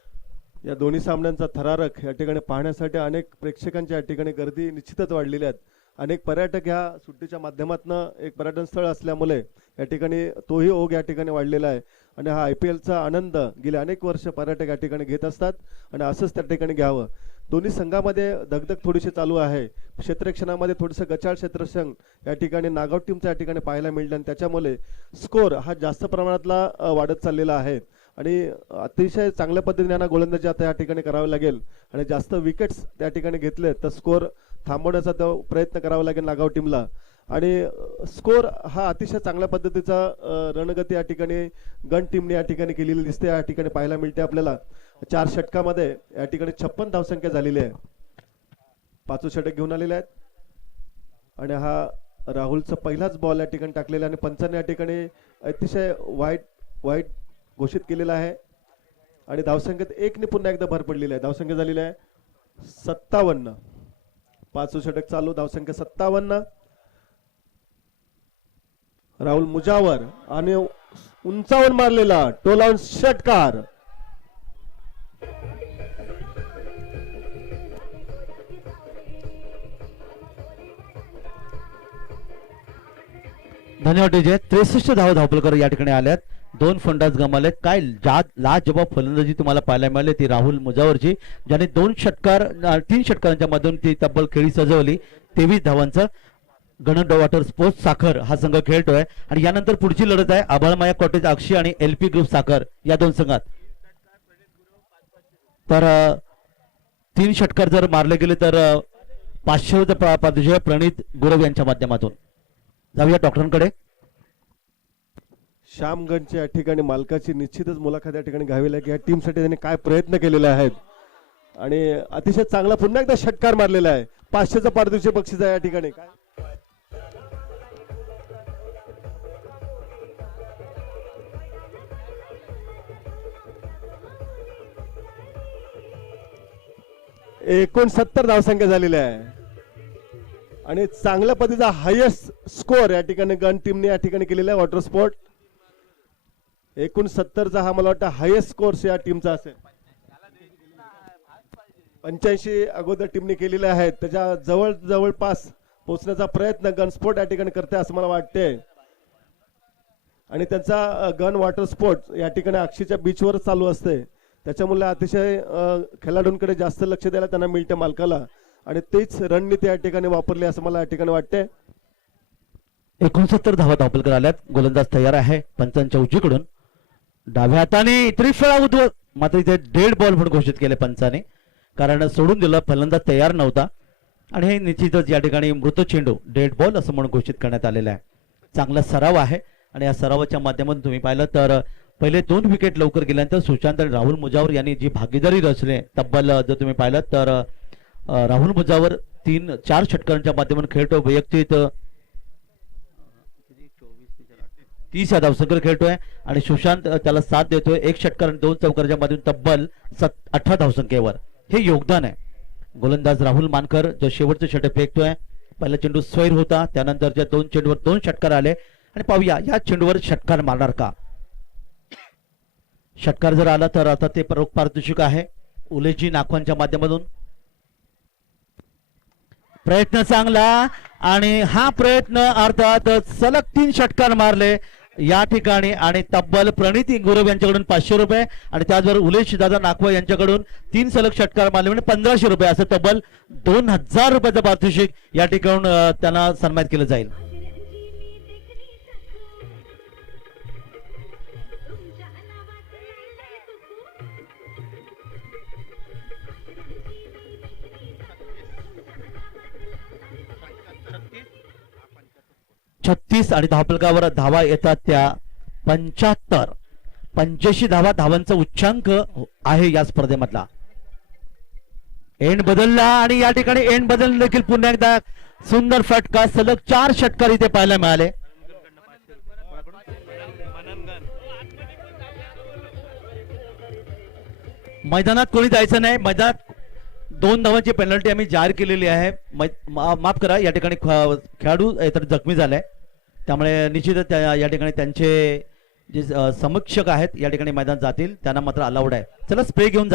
या दोन्ही सामन्यांचा थरारक या ठिकाणी पाहण्यासाठी अनेक प्रेक्षकांच्या या ठिकाणी गर्दी निश्चितच वाढलेली आहेत. अनेक पर्यटक ह्या सुट्टीच्या माध्यमातून एक पर्यटन स्थळ असल्यामुळे या ठिकाणी तोही ओघ या ठिकाणी वाढलेला आहे आणि हा IPLचा आनंद गेले अनेक वर्ष पर्यटक या ठिकाणी घेत असतात आणि असंच त्या ठिकाणी घ्यावं. दोन्ही संघामध्ये दगदग थोडीशी चालू आहे. क्षेत्ररक्षणामध्ये थोडंसं गचाळ क्षेत्ररक्षण या ठिकाणी नागाव टीमच्या या ठिकाणी पाहायला मिळतं आणि त्याच्यामुळे स्कोर हा जास्त प्रमाणातला वाढत चाललेला आहे आणि अतिशय चांगल्या पद्धतीने यांना गोलंदाजी आता या ठिकाणी करावी लागेल आणि जास्त विकेट्स त्या ठिकाणी घेतले तर स्कोर थांबवण्याचा तो प्रयत्न करावा लागेल नागाव टीमला. आणि स्कोर हा अतिशय चांगल्या पद्धतीचा रणगती या ठिकाणी गण टीमने या ठिकाणी केलेली दिसते. या ठिकाणी पाहायला मिळते आपल्याला 4 षटकामध्ये या ठिकाणी 56 धावसंख्या झालेली आहे. 5 षटक घेऊन आलेले आहेत आणि हा राहुलचा पहिलाच बॉल या ठिकाणी टाकलेला आणि पंचांनी या ठिकाणी अतिशय वाईट घोषित केलेला आहे आणि धावसंख्येत 1 ने पुन्हा एकदा भर पडलेली आहे. धावसंख्या झालेली आहे 57. 5 षटक चालू, धावसंख्या 57. राहुल मुजावर आणि उंचावून मारलेला टोलावून षटकार. धन्यवाद विजय. 63 धावा धावपलकर या ठिकाणी आल्यात. 2 फंडाज गमावलेत. काय लाजवाब फलंदाजी तुम्हाला पाहायला मिळाली ती राहुल मुजावरची, ज्याने 3 षटकारांच्या मधून ती तब्बल खेळी सजवली. 23 धावांचं. गण वॉटर स्पोर्ट्स साखर हा संघ खेळतोय आणि यानंतर पुढची लढत आहे आभाळमाया कॉटेज अक्षी आणि LP ग्रुप साखर या 2 संघात. तर 3 षटकार जर मारले गेले तर 500 पारितोषिक प्रणित गुरव यांच्या माध्यमातून. जाऊया डॉक्टरांकडे. श्यामगंजच्या या ठिकाणी मालकाची निश्चितच मुलाखत या ठिकाणी घ्यावी लागेल. या टीमसाठी त्यांनी काय प्रयत्न केलेले आहेत आणि अतिशय चांगला पुन्हा एकदा षटकार मारलेला आहे. 500चं पारितोषिक बक्षीस आहे या ठिकाणी. काय 69 धावसंख्या झालेली आहे आणि चांगल्या पद्धतीचा हायेस्ट स्कोअर या ठिकाणी गन टीमने या ठिकाणी केलेला आहे. वॉटर स्पोर्ट 69चा हा मला वाटतं हायेस्ट स्कोअर या टीमचा असेल. 85 अगोदर टीमने केलेले आहेत, त्याच्या जवळपास पोहोचण्याचा प्रयत्न गन स्पोर्ट या ठिकाणी करते असं मला वाटते. आणि त्यांचा गन वॉटर स्पोर्ट या ठिकाणी अक्षीच्या बीचवर चालू असते, त्याच्यामुळे अतिशय खेळाडूंकडे जास्त लक्ष द्यायला त्यांना मिळते मालकाला, आणि तीच रणनीती या ठिकाणी वापरली असं मला या ठिकाणी वाटते. 69 धावा धावपलकर आल्यात. गोलंदाज तयार आहे पंचांच्या उजवीकडून. डाव्या हाताने त्रिफळा उद्भव, मात्र इथे डेड बॉल म्हणून घोषित केले पंचाने, कारण सोडून दिलं, फलंदाज तयार नव्हता. आणि हे निश्चितच या ठिकाणी मृत चेंडू डेड बॉल असं म्हणून घोषित करण्यात आलेला आहे. चांगला सराव आहे आणि या सरावाच्या माध्यमातून तुम्ही पाहिलं तर पहिले 2 विकेट लवकर गेल्यानंतर सुशांत आणि राहुल मुजावर यांनी जी भागीदारी रचली, तब्बल जर तुम्ही पाहिलं तर राहुल मुजावर 3-4 षटकारांच्या माध्यमातून खेळतो. वैयक्तिक 30 या धावसंख्येवर खेळतोय आणि सुशांत त्याला साथ देतोय. 1 षटकार आणि 2 चौकाराच्या माध्यमातून तब्बल 18 धावसंख्येवर हे योगदान आहे. गोलंदाज राहुल मानकर जो शेवटचं षटक फेकतोय. पहिला चेंडू स्वैर होता, त्यानंतरच्या 2 चेंडूवर 2 षटकार आले आणि पाहूया या चेंडूवर षटकार मारणार का. षटकार जर आला तर आता ते रोख पारितोषिक आहे. उलेजी नाखवांच्या माध्यमातून प्रयत्न चांगला आणि हा प्रयत्न अर्थात सलग 3 षटकार मारले या ठिकाणी आणि तब्बल प्रणिती गुरव यांच्याकडून 500 रुपये आणि त्याचबरोबर उलेश दादा नाखवा यांच्याकडून 3 सलग षटकार मारले म्हणजे 1500 रुपये असं तब्बल 2000 रुपयाचं पारितोषिक या ठिकाणून त्यांना सन्मानित केलं जाईल. छत्तीस आणि धावफलकावर धावा येतात त्या 75. 85 धावांचा उच्चांक आहे या स्पर्धेमधला. एंड बदलला आणि या ठिकाणी एंड बदल देखील पुन्हा एकदा सुंदर फटका. सलग 4 षटकार इथे पाहायला मिळाले. मैदानात कोणी जायचं नाही. मैदानात 2 धावांची पेनल्टी आम्ही जाहीर केलेली आहे. माफ करा, या ठिकाणी खेळाडू तर जखमी झालाय, त्यामुळे निश्चितच या ठिकाणी त्यांचे जे समक्षक आहेत या ठिकाणी मैदान जातील, त्यांना मात्र अलाउड आहे. चला स्प्रे घेऊन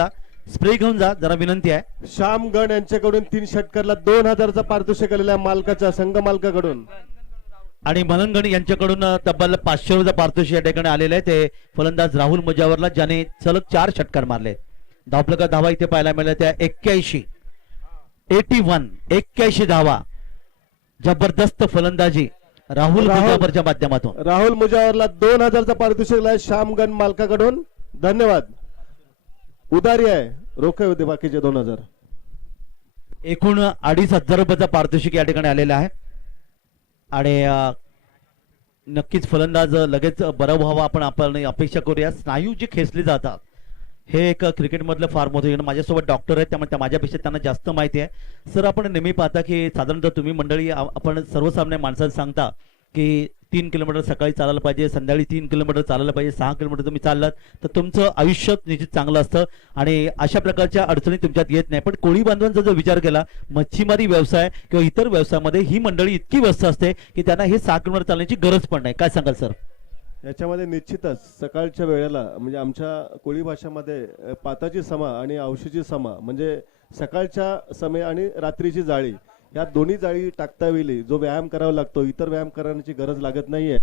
जा, जरा विनंती आहे. श्याम गण यांच्याकडून 3 षटकारला 2000चा पारितोषिक आलेला आहे मालकाच्या संघ मालकाकडून. आणि मनंगण यांच्याकडून तब्बल 500 रुपये पारितोषिक या ठिकाणी आलेले आहे. ते फलंदाज राहुल मुजावरला ज्याने सलग 4 षटकार मारले. धावफलका धावा इथे पाहायला मिळाल्या त्या 81 धावा. जबरदस्त फलंदाजी राहुल मुजावरच्या माध्यमातून. राहुल मुजावरला 2000चा पारितोषिक आहे श्यामगण मालकाकडून. धन्यवाद. उदारी आहे, रोखे होते बाकीचे 2000. एकूण 2500 रुपयाचा पारितोषिक या ठिकाणी आलेला आहे आणि नक्कीच फलंदाज लगेच बरं व्हावा आपण अपेक्षा करूया. स्नायू जी खेचली जातात हे एक क्रिकेटमधलं फार मोठं. माझ्यासोबत डॉक्टर आहेत, त्यामुळे माझ्यापेक्षा त्यांना जास्त माहिती आहे. सर, आपण नेहमी पाहता की साधारणतः तुम्ही मंडळी आपण सर्वसामान्य माणसाला सांगता की 3 किलोमीटर सकाळी चालायला पाहिजे, संध्याकाळी 3 किलोमीटर चालायला पाहिजे, 6 किलोमीटर तुम्ही चाललात तर तुमचं आयुष्य निश्चित चांगलं असतं आणि अशा प्रकारच्या अडचणी तुमच्यात येत नाही. पण कोळी बांधवांचा जर विचार केला, मच्छीमारी व्यवसाय किंवा इतर व्यवसायामध्ये ही मंडळी इतकी व्यस्त असते की त्यांना हे 6 किलोमीटर चालण्याची गरज पण नाही. काय सांगाल सर? याच्यामध्ये निश्चितच सकाळच्या वेळेला म्हणजे आमच्या कोळी भाषेमध्ये पाताची समा आणि औशीची समा म्हणजे सकाळच्या समय आणि रात्रीची जाळी, या दोन्ही जाळी टाकता वेळी जो व्यायाम करावा लागतो, इतर व्यायाम करण्याची गरज लागत नाहीये.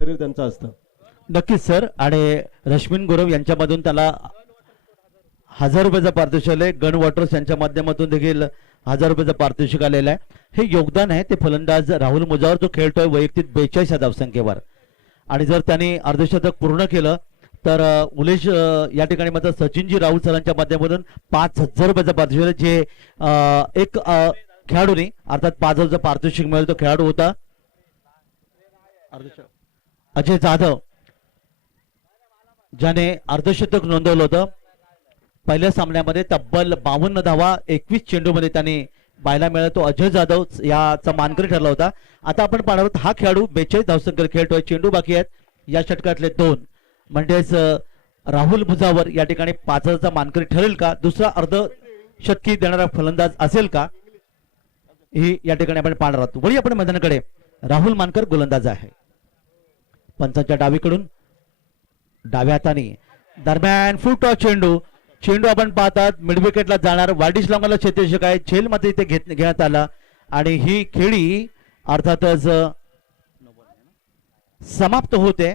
शरीर त्यांचं असतं. नक्कीच सर. आणि रश्मीन गुरव यांच्यामधून त्याला 1000 रुपयाचा पारितोषिक आले. गन वॉटर्स यांच्या माध्यमातून देखील 1000 रुपयाचा पारितोषिक आलेला आहे. हे योगदान आहे ते फलंदाज राहुल मुजावर जो खेळतोय वैयक्तिक 42 या धावसंख्येवर. आणि जर त्यांनी अर्धशतक पूर्ण केलं तर उलेश या ठिकाणी मात्र सचिनजी राहुल सरांच्या माध्यमातून 5,000 रुपयाचा पारितोषिक जे एक खेळाडूने अर्थात 5,000चं पारितोषिक मिळेल तो खेळाडू होता अजय जाधव, ज्याने अर्धशतक नोंदवलं होतं. पहिल्या सामन्यामध्ये तब्बल 52 धावा 21 चेंडूमध्ये त्याने पाहायला मिळाला. तो अजय जाधव याचा मानकरी ठरला होता. आता आपण पाहणार आहोत हा खेळाडू 42 धावसंख्येवर खेळतोय. चेंडू बाकी आहेत या षटकातले 2, म्हणजेच राहुल भुजावर या ठिकाणी 5,000चा मानकरी ठरेल का, दुसरा अर्ध शतकी देणारा फलंदाज असेल का, ही या ठिकाणी आपण पाहणार आहोत. वळी आपण मैदानाकडे. राहुल मानकर गोलंदाज आहे. पंचांच्या डावीकडून डाव्या हाताने दरम्यान फुल टॉस चेंडू. चेंडू आपण पाहतात मिड विकेटला जाणार. वाडिश लांबला क्षेत्ररक्षक आहे. झेल मध्ये इथे घेण्यात आला आणि ही खेळी अर्थातच समाप्त होते.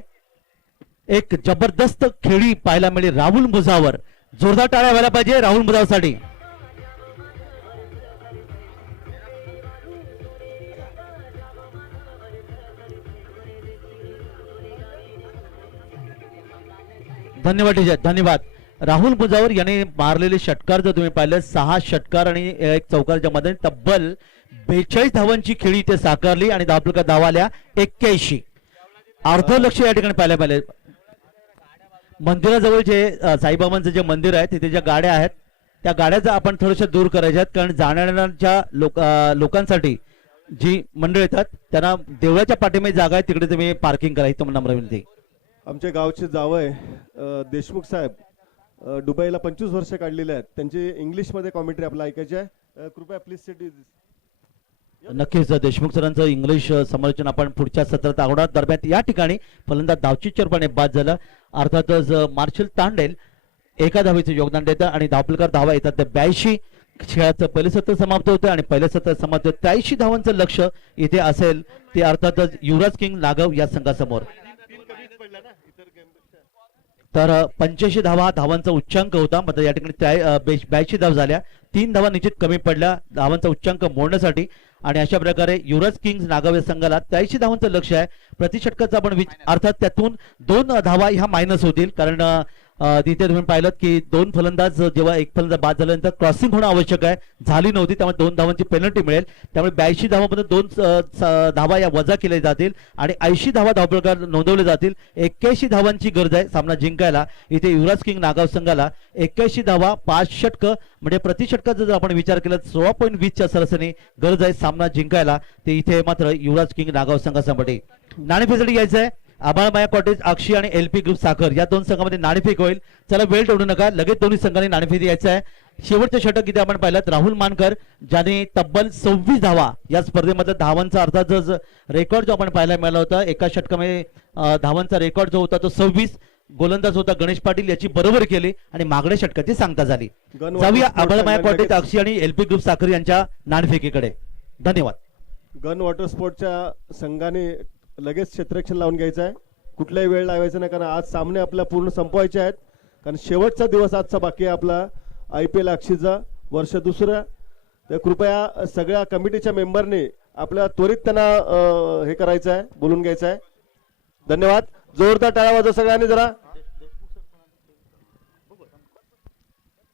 एक जबरदस्त खेळी पाहायला मिळेल राहुल मुजावर. जोरदार टाळ्या व्हायला पाहिजे राहुल मुजावरसाठी. धन्यवाद टीचर, धन्यवाद. राहुल मुजावर याने मारलेले षटकार जर तुम्ही पाहिलं 6 षटकार आणि 1 चौकारच्या मध्ये तब्बल 42 धावांची खेळी इथे साकारली आणि धावफलकात धावा आल्या 81. अर्ध लक्ष या ठिकाणी पाहायला मिळाले. मंदिराजवळ जे साईबाबांचं जे मंदिर आहे तिथे ज्या गाड्या आहेत त्या गाड्या आपण थोड्याशा दूर करायच्या आहेत, कारण जाणाऱ्यांच्या लोकांसाठी जी मंडळ येतात त्यांना देवळाच्या पाठीमागे जागा आहे तिकडे तुम्ही पार्किंग करा. इथं नम्र विनंती. आमच्या गावचे जावय देशमुख साहेब दुबईला 25 वर्ष काढलेले आहेत. त्यांची इंग्लिशमध्ये कॉमेंट्री आपल्याला ऐकायची आहे. कृपया प्लीज सिट. नक्कीच देशमुख सरांचं इंग्लिश समालोचन आपण पुढच्या सत्रात आवडणार. दरम्यान या ठिकाणी फलंदाज धावचीचरपणे बाद झाला. अर्थातच मार्शल तांडेल एका धावेचं योगदान देतं आणि धावफलकावर धावा येतात ते 82. खेळाचं पहिलं सत्र समाप्त होतं आणि पहिलं सत्र समाप्त 83 धावांचं लक्ष इथे असेल ते अर्थातच युवराज किंग नागव या संघासमोर. तर 85 धावांचा उच्चांक होता. मात्र या ठिकाणी 82 धावा झाल्या. 3 धावा निश्चित कमी पडल्या धावांचा उच्चांक मोडण्यासाठी आणि अशा प्रकारे युवराज किंग्स नागाव या संघाला 83 धावांचं लक्ष आहे. प्रतिषटकाचा आपण अर्थात त्यातून 2 धावा ह्या मायनस होतील, कारण तिथे तुम्ही पाहिलं की 2 फलंदाज जेव्हा एक फलंदाज बाद झाल्यानंतर क्रॉसिंग होणं आवश्यक आहे, झाली नव्हती. त्यामुळे 2 धावांची पेनल्टी मिळेल. त्यामुळे 82 धावांमध्ये 2 धावा या वजा केल्या जातील आणि 80 धावा धावफलकावर नोंदवले जातील. 81 धावांची गरज आहे सामना जिंकायला. इथे युवराज किंग नागाव संघाला 81 धावा 5 षटक, म्हणजे प्रतिषटकाचा जर आपण विचार केला 16.20च्या सरासरी गरज आहे सामना जिंकायला. ते इथे मात्र युवराज किंग नागाव संघासाठी नाणेफेकसाठी घ्यायचं आहे. आबाळमाया कॉटेज अक्षी आणि एलपी ग्रुप साखर या 2 संघांमध्ये नाणेफेक होईल. चला वेळ ठेवू नका, लगेच दोन्ही संघांनी नाणेफेक द्यायचं आहे. शेवटचं षटक इथे आपण पाहिलं राहुल मानकर, ज्याने तब्बल 26 धावा या स्पर्धेमध्ये धावांचा अर्थात रेकॉर्ड जो आपण पाहायला मिळाला होता एका षटकामध्ये धावांचा रेकॉर्ड जो होता तो 26. गोलंदाज होता गणेश पाटील, याची बरोबर केली आणि मागण्या षटकाची सांगता झाली. जाऊया आबाळमाया कॉटेज अक्षी आणि एलपी ग्रुप साखर यांच्या नाणेफेकीकडे. धन्यवाद. गन वॉटर स्पोर्टच्या संघाने लगेच क्षेत्ररक्षण लावून घ्यायचं आहे. कुठलाही वेळ लावायचा नाही, कारण आज सामने आपला पूर्ण संपवायचे आहेत. कारण शेवटचा दिवस आजचा बाकी आहे आपला IPL अक्षीचा वर्ष दुसरं. तर कृपया सगळ्या कमिटीच्या मेंबरने आपल्या त्वरित त्यांना हे करायचं आहे, बोलून घ्यायचं आहे. धन्यवाद. जोरदार टाळ्या वाजवा सगळ्यांनी जरा.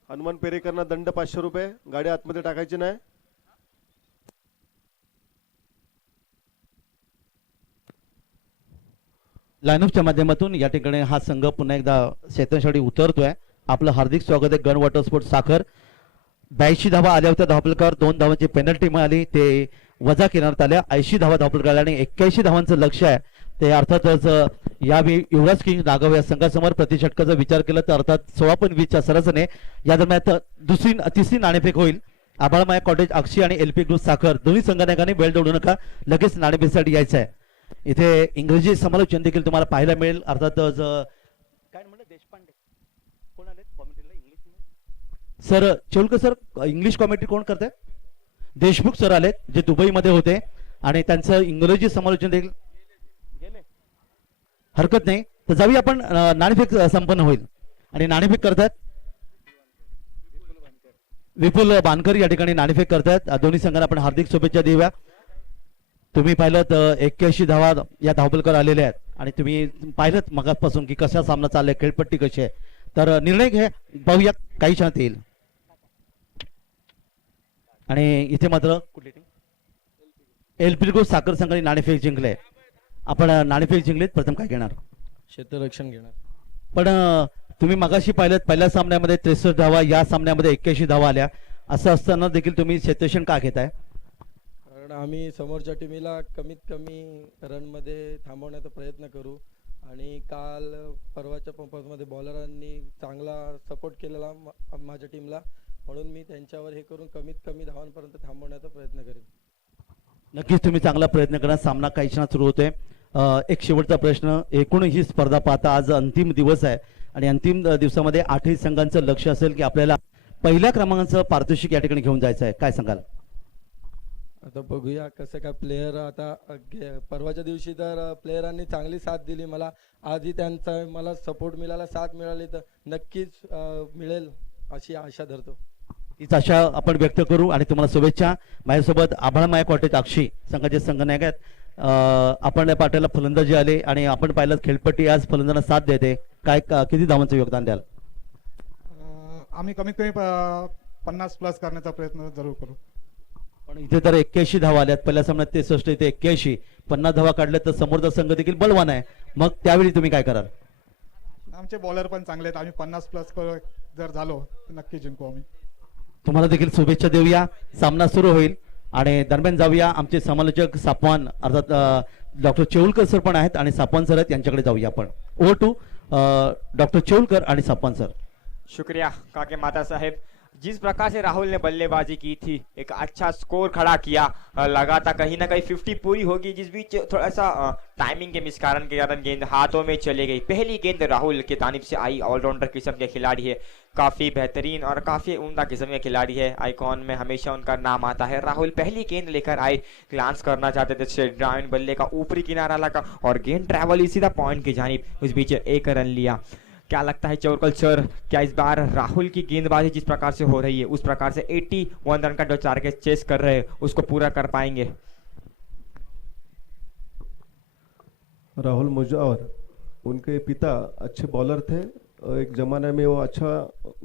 हनुमान पेरेकरांना दंड 500 रुपये. गाडी आतमध्ये टाकायची नाही. लाईनअपच्या माध्यमातून या ठिकाणी हा संघ पुन्हा एकदा क्षेत्रासाठी उतरतोय. आपलं हार्दिक स्वागत आहे. गन वॉटर स्पोर्ट साखर 82 धावा आल्या होत्या धावफलकावर. 2 धावांची पेनल्टी मिळाली, ते वजा करण्यात आल्या. 80 धावा धावफलकावर आणि 81 धावांचं लक्ष आहे. ते अर्थातच यावेळी युवराज किंग नागाव या संघासमोर प्रतिषटकाचा विचार केला तर अर्थात 16.20च्या सरासरीने या दरम्यान तिसरी नाणेफेक होईल. आबाळमाया कॉटेज अक्षी आणि एलपी ग्रुप साखर दोन्ही संघाने वेळ दौडू नका, लगेच नाणेफेकीसाठी यायचं आहे. इथे इंग्रजी समालोचन देखील तुम्हाला पाहायला मिळेल. अर्थातच काय म्हणलं देशपांडे कोण आले कॉमेंट्रीला English sir, Chevalkar sir English commentary कोण करताय? देशमुख सर आले जे दुबईमध्ये होते आणि त्यांचं इंग्रजी समालोचन देखील गेले. हरकत नाही, तर जाऊया आपण. नाणेफेक संपन्न होईल आणि नाणेफेक करतात विपुल बानकर या ठिकाणी नाणेफेक करतात. दोन्ही संघांना आपण हार्दिक शुभेच्छा देऊया. तुम्ही पाहिलं तर 81 धावा या धावफलकावर आलेल्या आहेत. आणि तुम्ही पाहिलं मगापासून की कसा सामना चाललाय, खेळपट्टी कशी आहे. तर निर्णय घ्या, पाहूया काही क्षणात येईल. आणि इथे मात्र एलपी ग्रुप साखर संघाने नाणेफेक जिंकले. आपण नाणेफेक जिंकलेत, प्रथम काय घेणार? क्षेत्ररक्षण घेणार. पण तुम्ही मगाशी पाहिलं पहिल्या सामन्यामध्ये 63 धावा, या सामन्यामध्ये 81 धावा आल्या. असं असताना देखील तुम्ही क्षेत्ररक्षण का घेताय? कारण आम्ही समोरच्या टीमला कमीत कमी रनमध्ये थांबवण्याचा प्रयत्न करू आणि काल परवाच्या पंपामध्ये बॉलरांनी चांगला सपोर्ट केलेला माझ्या टीमला, म्हणून मी त्यांच्यावर हे करून कमीत कमी धावांपर्यंत थांबवण्याचा प्रयत्न करेन. नक्कीच तुम्ही चांगला प्रयत्न करा. सामना काही क्षणात सुरू होतोय. एक शेवटचा प्रश्न, एकूण ही स्पर्धा पाहता आज अंतिम दिवस आहे आणि अंतिम दिवसामध्ये 8ही संघांचं लक्ष असेल की आपल्याला पहिल्या क्रमांकाचं पारितोषिक या ठिकाणी घेऊन जायचं आहे. काय सांगाल? आता बघूया कसं काय प्लेयर. आता परवाच्या दिवशी तर प्लेयरांनी चांगली साथ दिली मला, आजही त्यांचा मला सपोर्ट मिळाला, साथ मिळाली तर नक्कीच मिळेल अशी आशा धरतो. तीच आशा आपण व्यक्त करू आणि तुम्हाला शुभेच्छा. माझ्यासोबत आभाळमाया कॉटेज अक्षी संघाचे संघनायक आहेत. आपण या पाट्याला फलंदाजी आले आणि आपण पाहिलं खेळपट्टी आज फलंदाजांना साथ देते. काय किती धावांचं योगदान द्याल? आम्ही कमीत कमी 50+ करण्याचा प्रयत्न जरूर करू. पण इथे तर 81 धावा आल्यात. पहिल्या सामन्यात 63, इथे 81. 50 धावा काढल्या तर समोरचा संघ देखील बलवान आहे. मग त्यावेळी तुम्ही काय कराल? आमचे बॉलर पण चांगले आहेत. आम्ही 50+ जर झालो तर नक्की जिंकू आम्ही. तुम्हाला देखील शुभेच्छा देऊया. सामना सुरू होईल आणि दरम्यान जाऊया आमचे समालोचक सापवान अर्थात डॉक्टर चेऊलकर सर पण आहेत आणि सापवान सर आहेत, यांच्याकडे जाऊया आपण. ओव्हर टू डॉक्टर चेऊलकर आणि सापवान सर. शुक्रिया काके माता साहेब. जिस प्रकार से राहुल ने बल्लेबाजी की थी, एक अच्छा स्कोर खड़ा किया, लगा था कहीं ना कहीं 50 पूरी होगी, जिस बीच थोड़ा सा टाइमिंग के मिसकारण के कारण गेंद हाथों में चली गई. पहली गेंद राहुल की तानीब से आई. ऑलराउंडर किस्म के खिलाड़ी है, काफी बेहतरीन और काफी उम्दा किस्म के खिलाड़ी है. आइकॉन में हमेशा उनका नाम आता है. राहुल पहली गेंद लेकर आए, ग्लांस करना चाहते थे, स्ट्रेट ड्राइव बल्ले का ऊपरी किनारा लगा और गेंद ट्रैवल सीधा पॉइंट की जानिब. उस बीच एक रन लिया. क्या लगता है चौरकल सर, क्या इस बार राहुल की गेंदबाजी जिस प्रकार से हो रही है उस प्रकार से 81 रन का जो टारगेट चेस कर रहे हैं उसको पूरा कर पाएंगे? राहुल मुजावर, उनके पिता अच्छे बॉलर थे. एक जमाने में वो अच्छा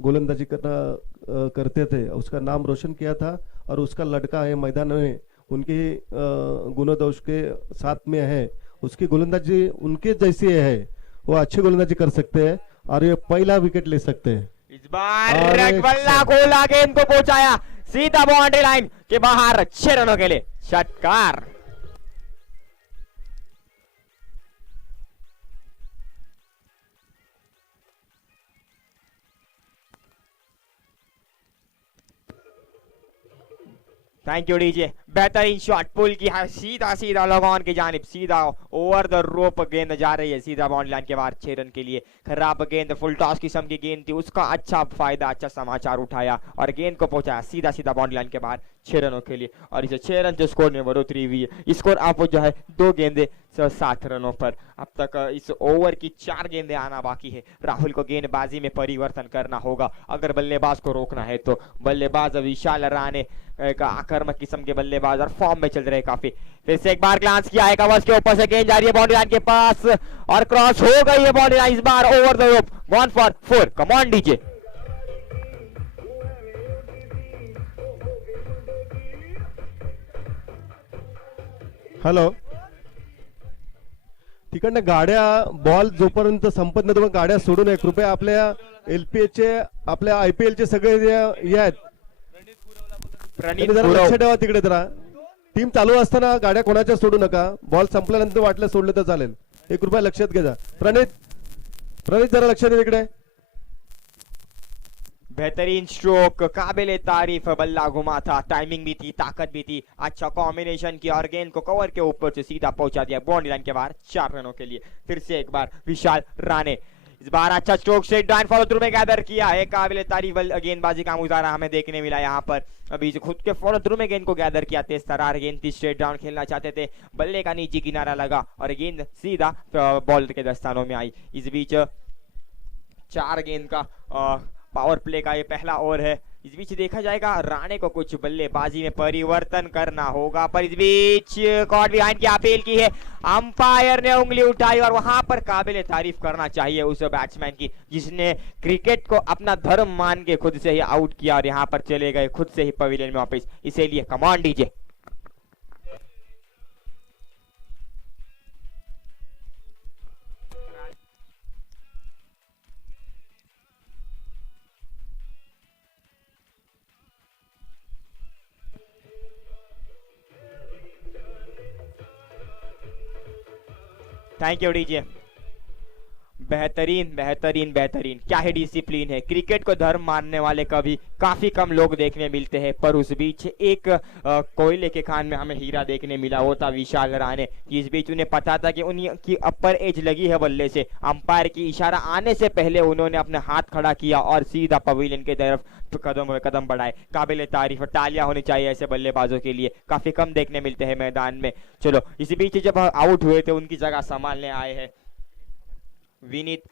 गोलंदाजी करते थे. उसका नाम रोशन किया था और उसका लड़का है मैदान में उनके गुणोदोष के साथ में है. उसकी गोलंदाजी उनके जैसी है, वो अच्छी गोलंदाजी कर सकते हैं और ये पहला विकेट ले सकते हैं. इस बार बल्ला गोला गेंद को पहुंचाया सीधा बाउंड्री लाइन के बाहर. 6 रनों के लिए षटकार. Thank you DJ. बेहतरीन शॉट पुल किया, सीधा सीधा लगान की जानिब, सीधा ओवर द रोप गेंद जा रही है, सीधा बाउंड्री लाइन के बाहर. 6 रन के लिए. खराब गेंद, फुल टॉस किस्म की गेंद थी, उसका अच्छा फायदा, अच्छा समाचार उठाया और गेंद को पहुंचाया सीधा सीधा बाउंड्री लाइन के बाहर. 6 रनों के लिए और इसे 6 रन जो स्कोर में बढ़ोतरी हुई है. स्कोर आप जो है 2 गेंदे 7 रनों पर. अब तक इस ओवर की 4 गेंदें आना बाकी है. राहुल को गेंदबाजी में परिवर्तन करना होगा अगर बल्लेबाज को रोकना है तो. बल्लेबाज विशाल राणे का आक्रामक किस्म के बल्लेबाज और फॉर्म में चल रहे काफी. फिर से एक बार ग्लांस किया है, कवर्स के ऊपर से गेंद जा रही है बाउंड्री लाइन के पास और क्रॉस हो गई है boundary line. Is bar over the rope, gone for 4. Come on DJ. Hello, तिकडनं गाड्या बॉल जोपर्यंत संपत नाही तोपर्यंत गाड्या सोडू नये कृपया. आपल्या एलपीएचे आपल्या IPL चे सगळे जे हे आहेत त्यांनी जरा लक्ष ठेवा तिकडे. जरा टीम चालू असताना गाड्या कोणाच्या सोडू नका. बॉल संपल्यानंतर वाटलं सोडलं तर चालेल. हे कृपया लक्षात घ्या. प्रणित जरा लक्ष दे तिकडे. बेहतरीन स्ट्रोक, काबिले तारीफ. बल्ला घुमा था, टाइमिंग भी थी, ताकत भी थी, अच्छा कॉम्बिनेशन किया और गेंद को कवर के ऊपर से सीधा पहुंचा दिया बाउंड्री लाइन के बाहर. 4 रनों के लिए. फिर से एक बार विशाल राणे. इस बार अच्छा स्ट्रोक से डाइन फॉलो थ्रू में गैदर किया है. काबिले तारीफ गेंदबाजी का मुजाहरा हमें देखने मिला यहाँ पर. अभी खुद के फॉलो थ्रू में गेंद को गैदर किया. तेज तरार गेंद थी, स्ट्रेट डाउन खेलना चाहते थे, बल्ले का नीचे किनारा लगा और गेंद सीधा बॉल के दस्तानों में आई. इस बीच 4 गेंद का पावर प्ले का ये पहला ओवर है. इस बीच देखा जाएगा राणे को कुछ बल्लेबाजी में परिवर्तन करना होगा, पर इस बीच कॉट बिहाइंड की अपील की है, अंपायर ने उंगली उठाई और वहां पर काबिल तारीफ करना चाहिए उस बैट्समैन की जिसने क्रिकेट को अपना धर्म मान के खुद से ही आउट किया और यहाँ पर चले गए खुद से ही पवेलियन में वापस। इसीलिए कमान डीजे। Thank you DJ. बेहतरीन बेहतरीन बेहतरीन, क्या ही डिसिप्लिन है। क्रिकेट को धर्म मानने वाले कभी काफी कम लोग देखने मिलते हैं, पर उस बीच एक कोयले के खान में हमें हीरा देखने मिला, वो था विशाल राणे। इस बीच उन्हें पता था कि उनकी अपर एज लगी है बल्ले से, अंपायर की इशारा आने से पहले उन्होंने अपने हाथ खड़ा किया और सीधा पवेलियन की तरफ कदम कदम बढ़ाए। काबिल तारीफ, तालियां होनी चाहिए ऐसे बल्लेबाजों के लिए, काफी कम देखने मिलते हैं मैदान में। चलो इसी बीच जब आउट हुए थे उनकी जगह संभालने आए हैं विनीत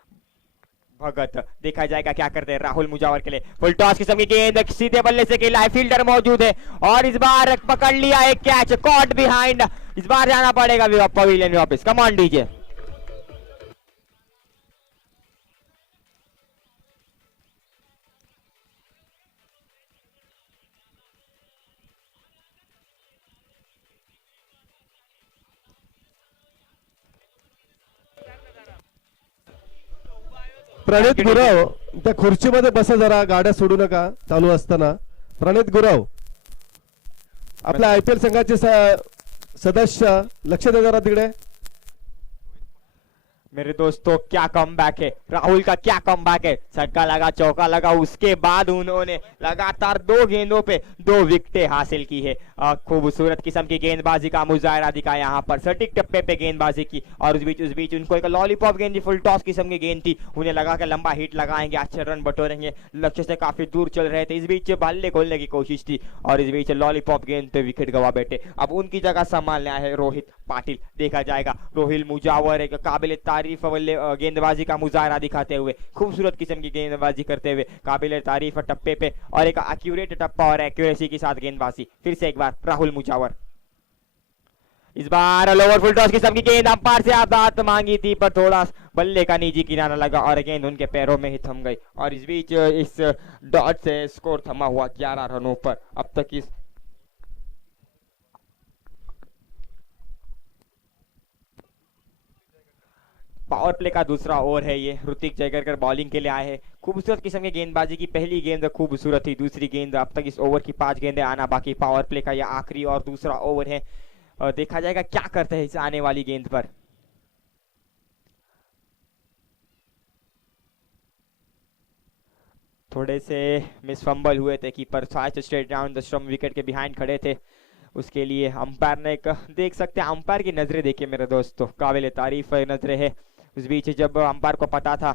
भगत। देखा जाएगा क्या करते हैं राहुल मुजावर के लिए। फुल टॉस किस्म की गेंद सीधे बल्ले से खेला है, फील्डर मौजूद है और इस बार पकड़ लिया एक कैच, कॉट बिहाइंड। इस बार जाना पड़ेगा पवेलियन में वापस। Come on DJ. Pranit Gurav त्या खुर्चीमध्ये बसा जरा, गाड्या सोडू नका चालू असताना. प्रणित गुरव आपल्या IPL संघाचे सदस्य, लक्ष द्या जरा तिकडे. मेरे दोस्तों क्या कमबैक है, राहुल का क्या कमबैक है। छक्का लगा, चौका लगा, उसके बाद उन्होंने लगातार 2 गेंदों पे 2 विकेटें हासिल की है। खूबसूरत किस्म की गेंदबाजी का मुजाहरा दिखाया यहाँ पर, सटीक टप्पे पे गेंदबाजी की और उस बीच उनको एक लॉलीपॉप गेंद थी, फुल टॉस किस्म की गेंद थी, उन्हें लगा के लंबा हिट लगाएंगे, अच्छे रन बटोरेंगे, लक्ष्य से काफी दूर चल रहे थे। इस बीच बल्ले खोलने की कोशिश थी और इस बीच लॉलीपॉप गेंद पे विकेट गवा बैठे। अब उनकी जगह संभालने आए हैं रोहित पाटिल। देखा जाएगा रोहिल मुजावर एक काबिल तारीफ गेंदबाजी का मुजाहरा दिखाते हुए, खूबसूरत किस्म की गेंदबाजी करते हुए, काबिल तारीफ टप्पे पे और एक एक्यूरेट टप्पा और एक्यूरेसी के साथ गेंदबाजी। फिर से एक बार राहुल मुजावर। इस बार लोअर फुल टॉस किस्म की गेंद, अंपायर से आदात मांगी थी पर थोड़ा बल्ले का निजी किनारा लगा और गेंद उनके पैरों में ही थम गई और इस बीच इस डॉट से स्कोर थमा हुआ 11 रनों पर। अब तक इस पावर प्ले का दूसरा ओवर है ये। ऋतिक जयकर बॉलिंग के लिए आए हैं। खूबसूरत किस्म की गेंदबाजी की पहली गेंद खूबसूरत थी, दूसरी गेंद, अब तक इस ओवर की 5 गेंदें आना बाकी। पावर प्ले का यह आखिरी और दूसरा ओवर है और देखा जाएगा क्या करते हैं इस आने वाली गेंद पर। थोड़े से मिस फंबल हुए थे, keeper fast straight down the stump, wicket K behind खड़े थे, उसके लिए अंपायर ने एक देख सकते हैं अंपायर की नजरें देखिए मेरे दोस्तों, काबिल तारीफ नजरें है। उस बीच जब अंपायर को पता था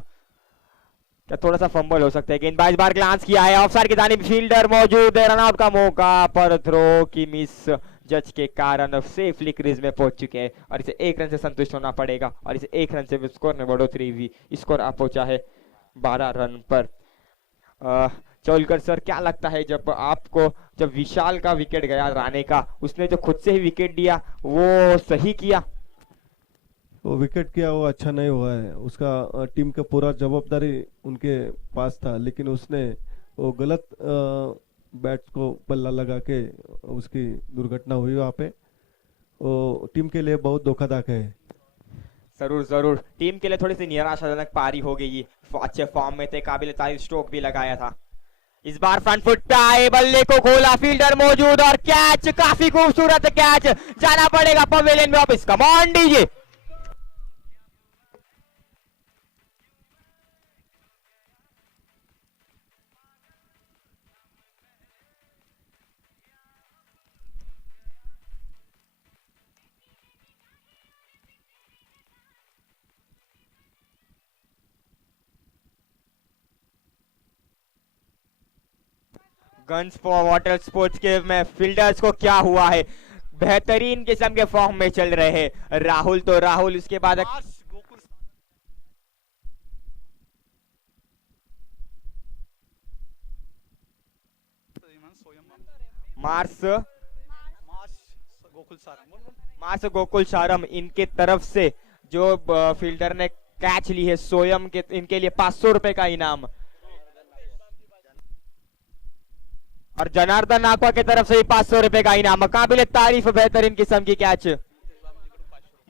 कि थोड़ा सा फंबल हो सकता है, गेंदबाज बार ग्लांस किया है, ऑफसाइड की जानिब फील्डर मौजूद है, रनआउट का मौका पर थ्रो की मिस जज के कारण सेफली क्रीज में पहुंच चुके हैं और इसे 1 रन से संतुष्ट होना पड़ेगा और इसे 1 रन से स्कोर में बढ़ोतरी हुई। स्कोर आप पहुंचा है 12 रन पर। चौलकर सर क्या लगता है जब विशाल का विकेट गया राणे का, उसने जो खुद से ही विकेट दिया वो सही किया? वो विकेट किया वो अच्छा नहीं हुआ है, उसका टीम का पूरा जवाबदारी उनके पास था, लेकिन उसने वो गलत बैट्स को बल्ला लगा के उसकी दुर्घटना हुई वहाँ पे। वो टीम के लिए बहुत धोखादायक है। जरूर जरूर, टीम के लिए थोड़ी सी निराशाजनक पारी हो गई। अच्छे फॉर्म में थे, काबिल तारीफ स्ट्रोक भी लगाया था। इस बार फ्रंट फुट पे आए, बल्ले को खोला, फील्डर मौजूद और कैच, काफी खूबसूरत कैच, जाना पड़ेगा पवेलियन में वापस। Come on DJ. Guns for water sports के में फील्डर्स को क्या हुआ है, बेहतरीन किस्म के फॉर्म में चल रहे हैं। राहुल तो राहुल, उसके बाद मार्स गोकुल सारम इनके तरफ से जो फील्डर ने कैच ली है सोयम के, इनके लिए 500 रुपए का इनाम। और जनार्दन नाकवा की तरफ से भी 500 रुपए का इनाम। काबिल तारीफ बेहतरीन किस्म की कैच।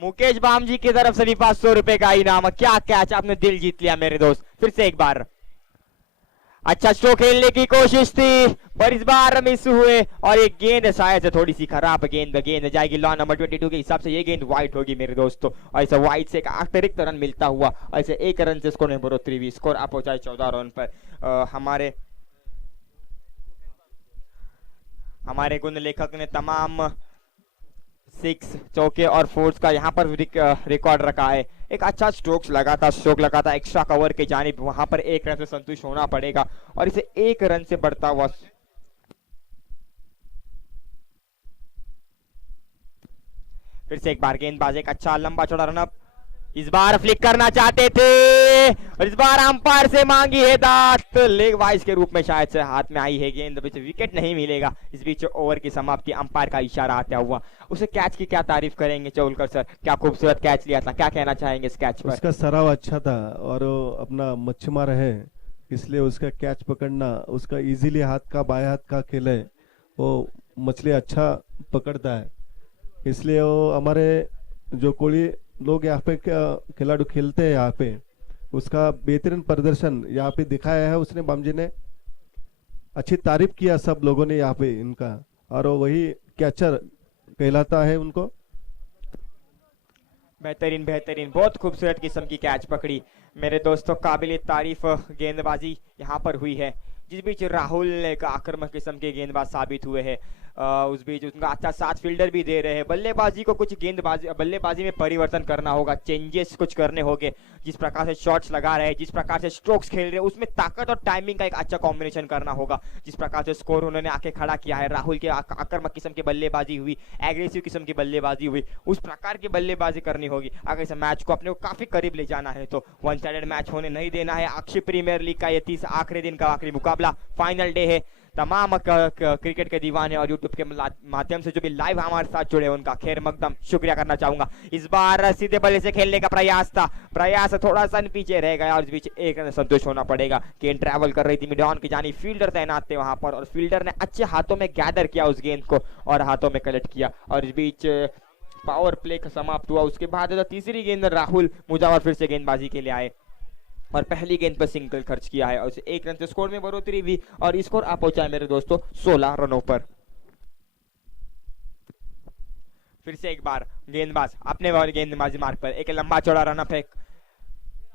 मुकेश बामजी की तरफ से भी 500 रुपए का इनाम। क्या कैच, आपने दिल जीत लिया मेरे दोस्त। फिर से एक बार अच्छा स्ट्रोक खेलने की कोशिश थी पर इस बार मिस हुए और ये गेंद शायद से थोड़ी सी खराब गेंद जाएगी लॉ नंबर 22 के हिसाब से। ये गेंद वाइट होगी मेरे दोस्तों। और ऐसे वाइट से एक अतिरिक्त रन मिलता हुआ ऐसे 1 रन से स्कोर में बढ़ोतरी हुई। स्कोर आप पहुंचाए 14 रन पर। हमारे गुण लेखक ने तमाम 6 चौके और 4 का यहाँ पर रिकॉर्ड रखा है। एक अच्छा स्ट्रोक लगा था एक्स्ट्रा कवर के जानिब। वहां पर 1 रन से संतुष्ट होना पड़ेगा और इसे 1 रन से बढ़ता हुआ। फिर से एक बार गेंदबाज एक अच्छा लंबा चौड़ा रनअप। इस बार फ्लिक करना चाहते थे और इस बार अंपायर से मांगी है दात। लेग वाइज के रूप में शायद से हाथ में आई है गेंद। बीच विकेट नहीं मिलेगा। इस बीच ओवर की समाप्ति अंपायर का इशारा आता हुआ। उसे कैच की क्या तारीफ करेंगे चौलकर सर, क्या खूबसूरत कैच लिया था, क्या कहना चाहेंगे इस कैच पर? उसका सराव अच्छा था और वो अपना मच्छीमार है इसलिए उसका कैच पकड़ना, उसका इजीली हाथ का बाएं हाथ का खेल है, वो मछली अच्छा पकड़ता है। इसलिए वो हमारे जो कोई लोग यहाँ पे खिलाड़ी खेलते हैं यहाँ पे, उसका बेहतरीन प्रदर्शन यहाँ पे दिखाया है उसने। बामजी ने अच्छी तारीफ किया सब लोगों ने यहाँ पे इनका, और वही कैचर कहलाता है उनको। बेहतरीन बहुत खूबसूरत किस्म की कैच पकड़ी मेरे दोस्तों। काबिल तारीफ गेंदबाजी यहाँ पर हुई है। जिस बीच राहुल एक आक्रामक किस्म के गेंदबाज साबित हुए हैं। उस बीच उनका अच्छा साथ फील्डर भी दे रहे हैं। बल्लेबाजी को कुछ बल्लेबाजी में परिवर्तन करना होगा, चेंजेस कुछ करने होंगे। जिस प्रकार से शॉट्स लगा रहे हैं, जिस प्रकार से स्ट्रोक्स खेल रहे हैं, उसमें ताकत और टाइमिंग का एक अच्छा कॉम्बिनेशन करना होगा। जिस प्रकार से स्कोर उन्होंने आके खड़ा किया है, राहुल के आक्रामक किस्म की बल्लेबाजी हुई, एग्रेसिव किस्म की बल्लेबाजी हुई, उस प्रकार की बल्लेबाजी करनी होगी अगर इस मैच को अपने को काफी करीब ले जाना है तो। वन साइडेड मैच होने नहीं देना है। अक्षय प्रीमियर लीग का ये 30 आखिरी दिन का आखिरी मुकाबला, फाइनल डे है। तमाम क्रिकेट के दीवाने और यूट्यूब के माध्यम से जो भी लाइव हमारे साथ जुड़े उनका खैर मकदम शुक्रिया करना चाहूंगा। इस बार सीधे बल्ले से खेलने का प्रयास थोड़ा सा पीछे रह गया और इस बीच 1 रन संतुष्ट होना पड़ेगा। गेंद ट्रैवल कर रही थी मिड ऑन की जानी, फील्डर तैनात थे वहां पर और फील्डर ने अच्छे हाथों में गैदर किया उस गेंद को और हाथों में कलेक्ट किया और इस बीच पावर प्ले समाप्त हुआ। उसके बाद तीसरी गेंद राहुल मुजावर फिर से गेंदबाजी के लिए आए और पहली गेंद पर सिंगल खर्च किया है और 1 रन से स्कोर में बढ़ोतरी हुई और स्कोर आप पहुंचा है मेरे दोस्तों 16 रनों पर। फिर से एक बार गेंदबाज अपने गेंदबाजी मार्ग पर एक लंबा चौड़ा रनअप है।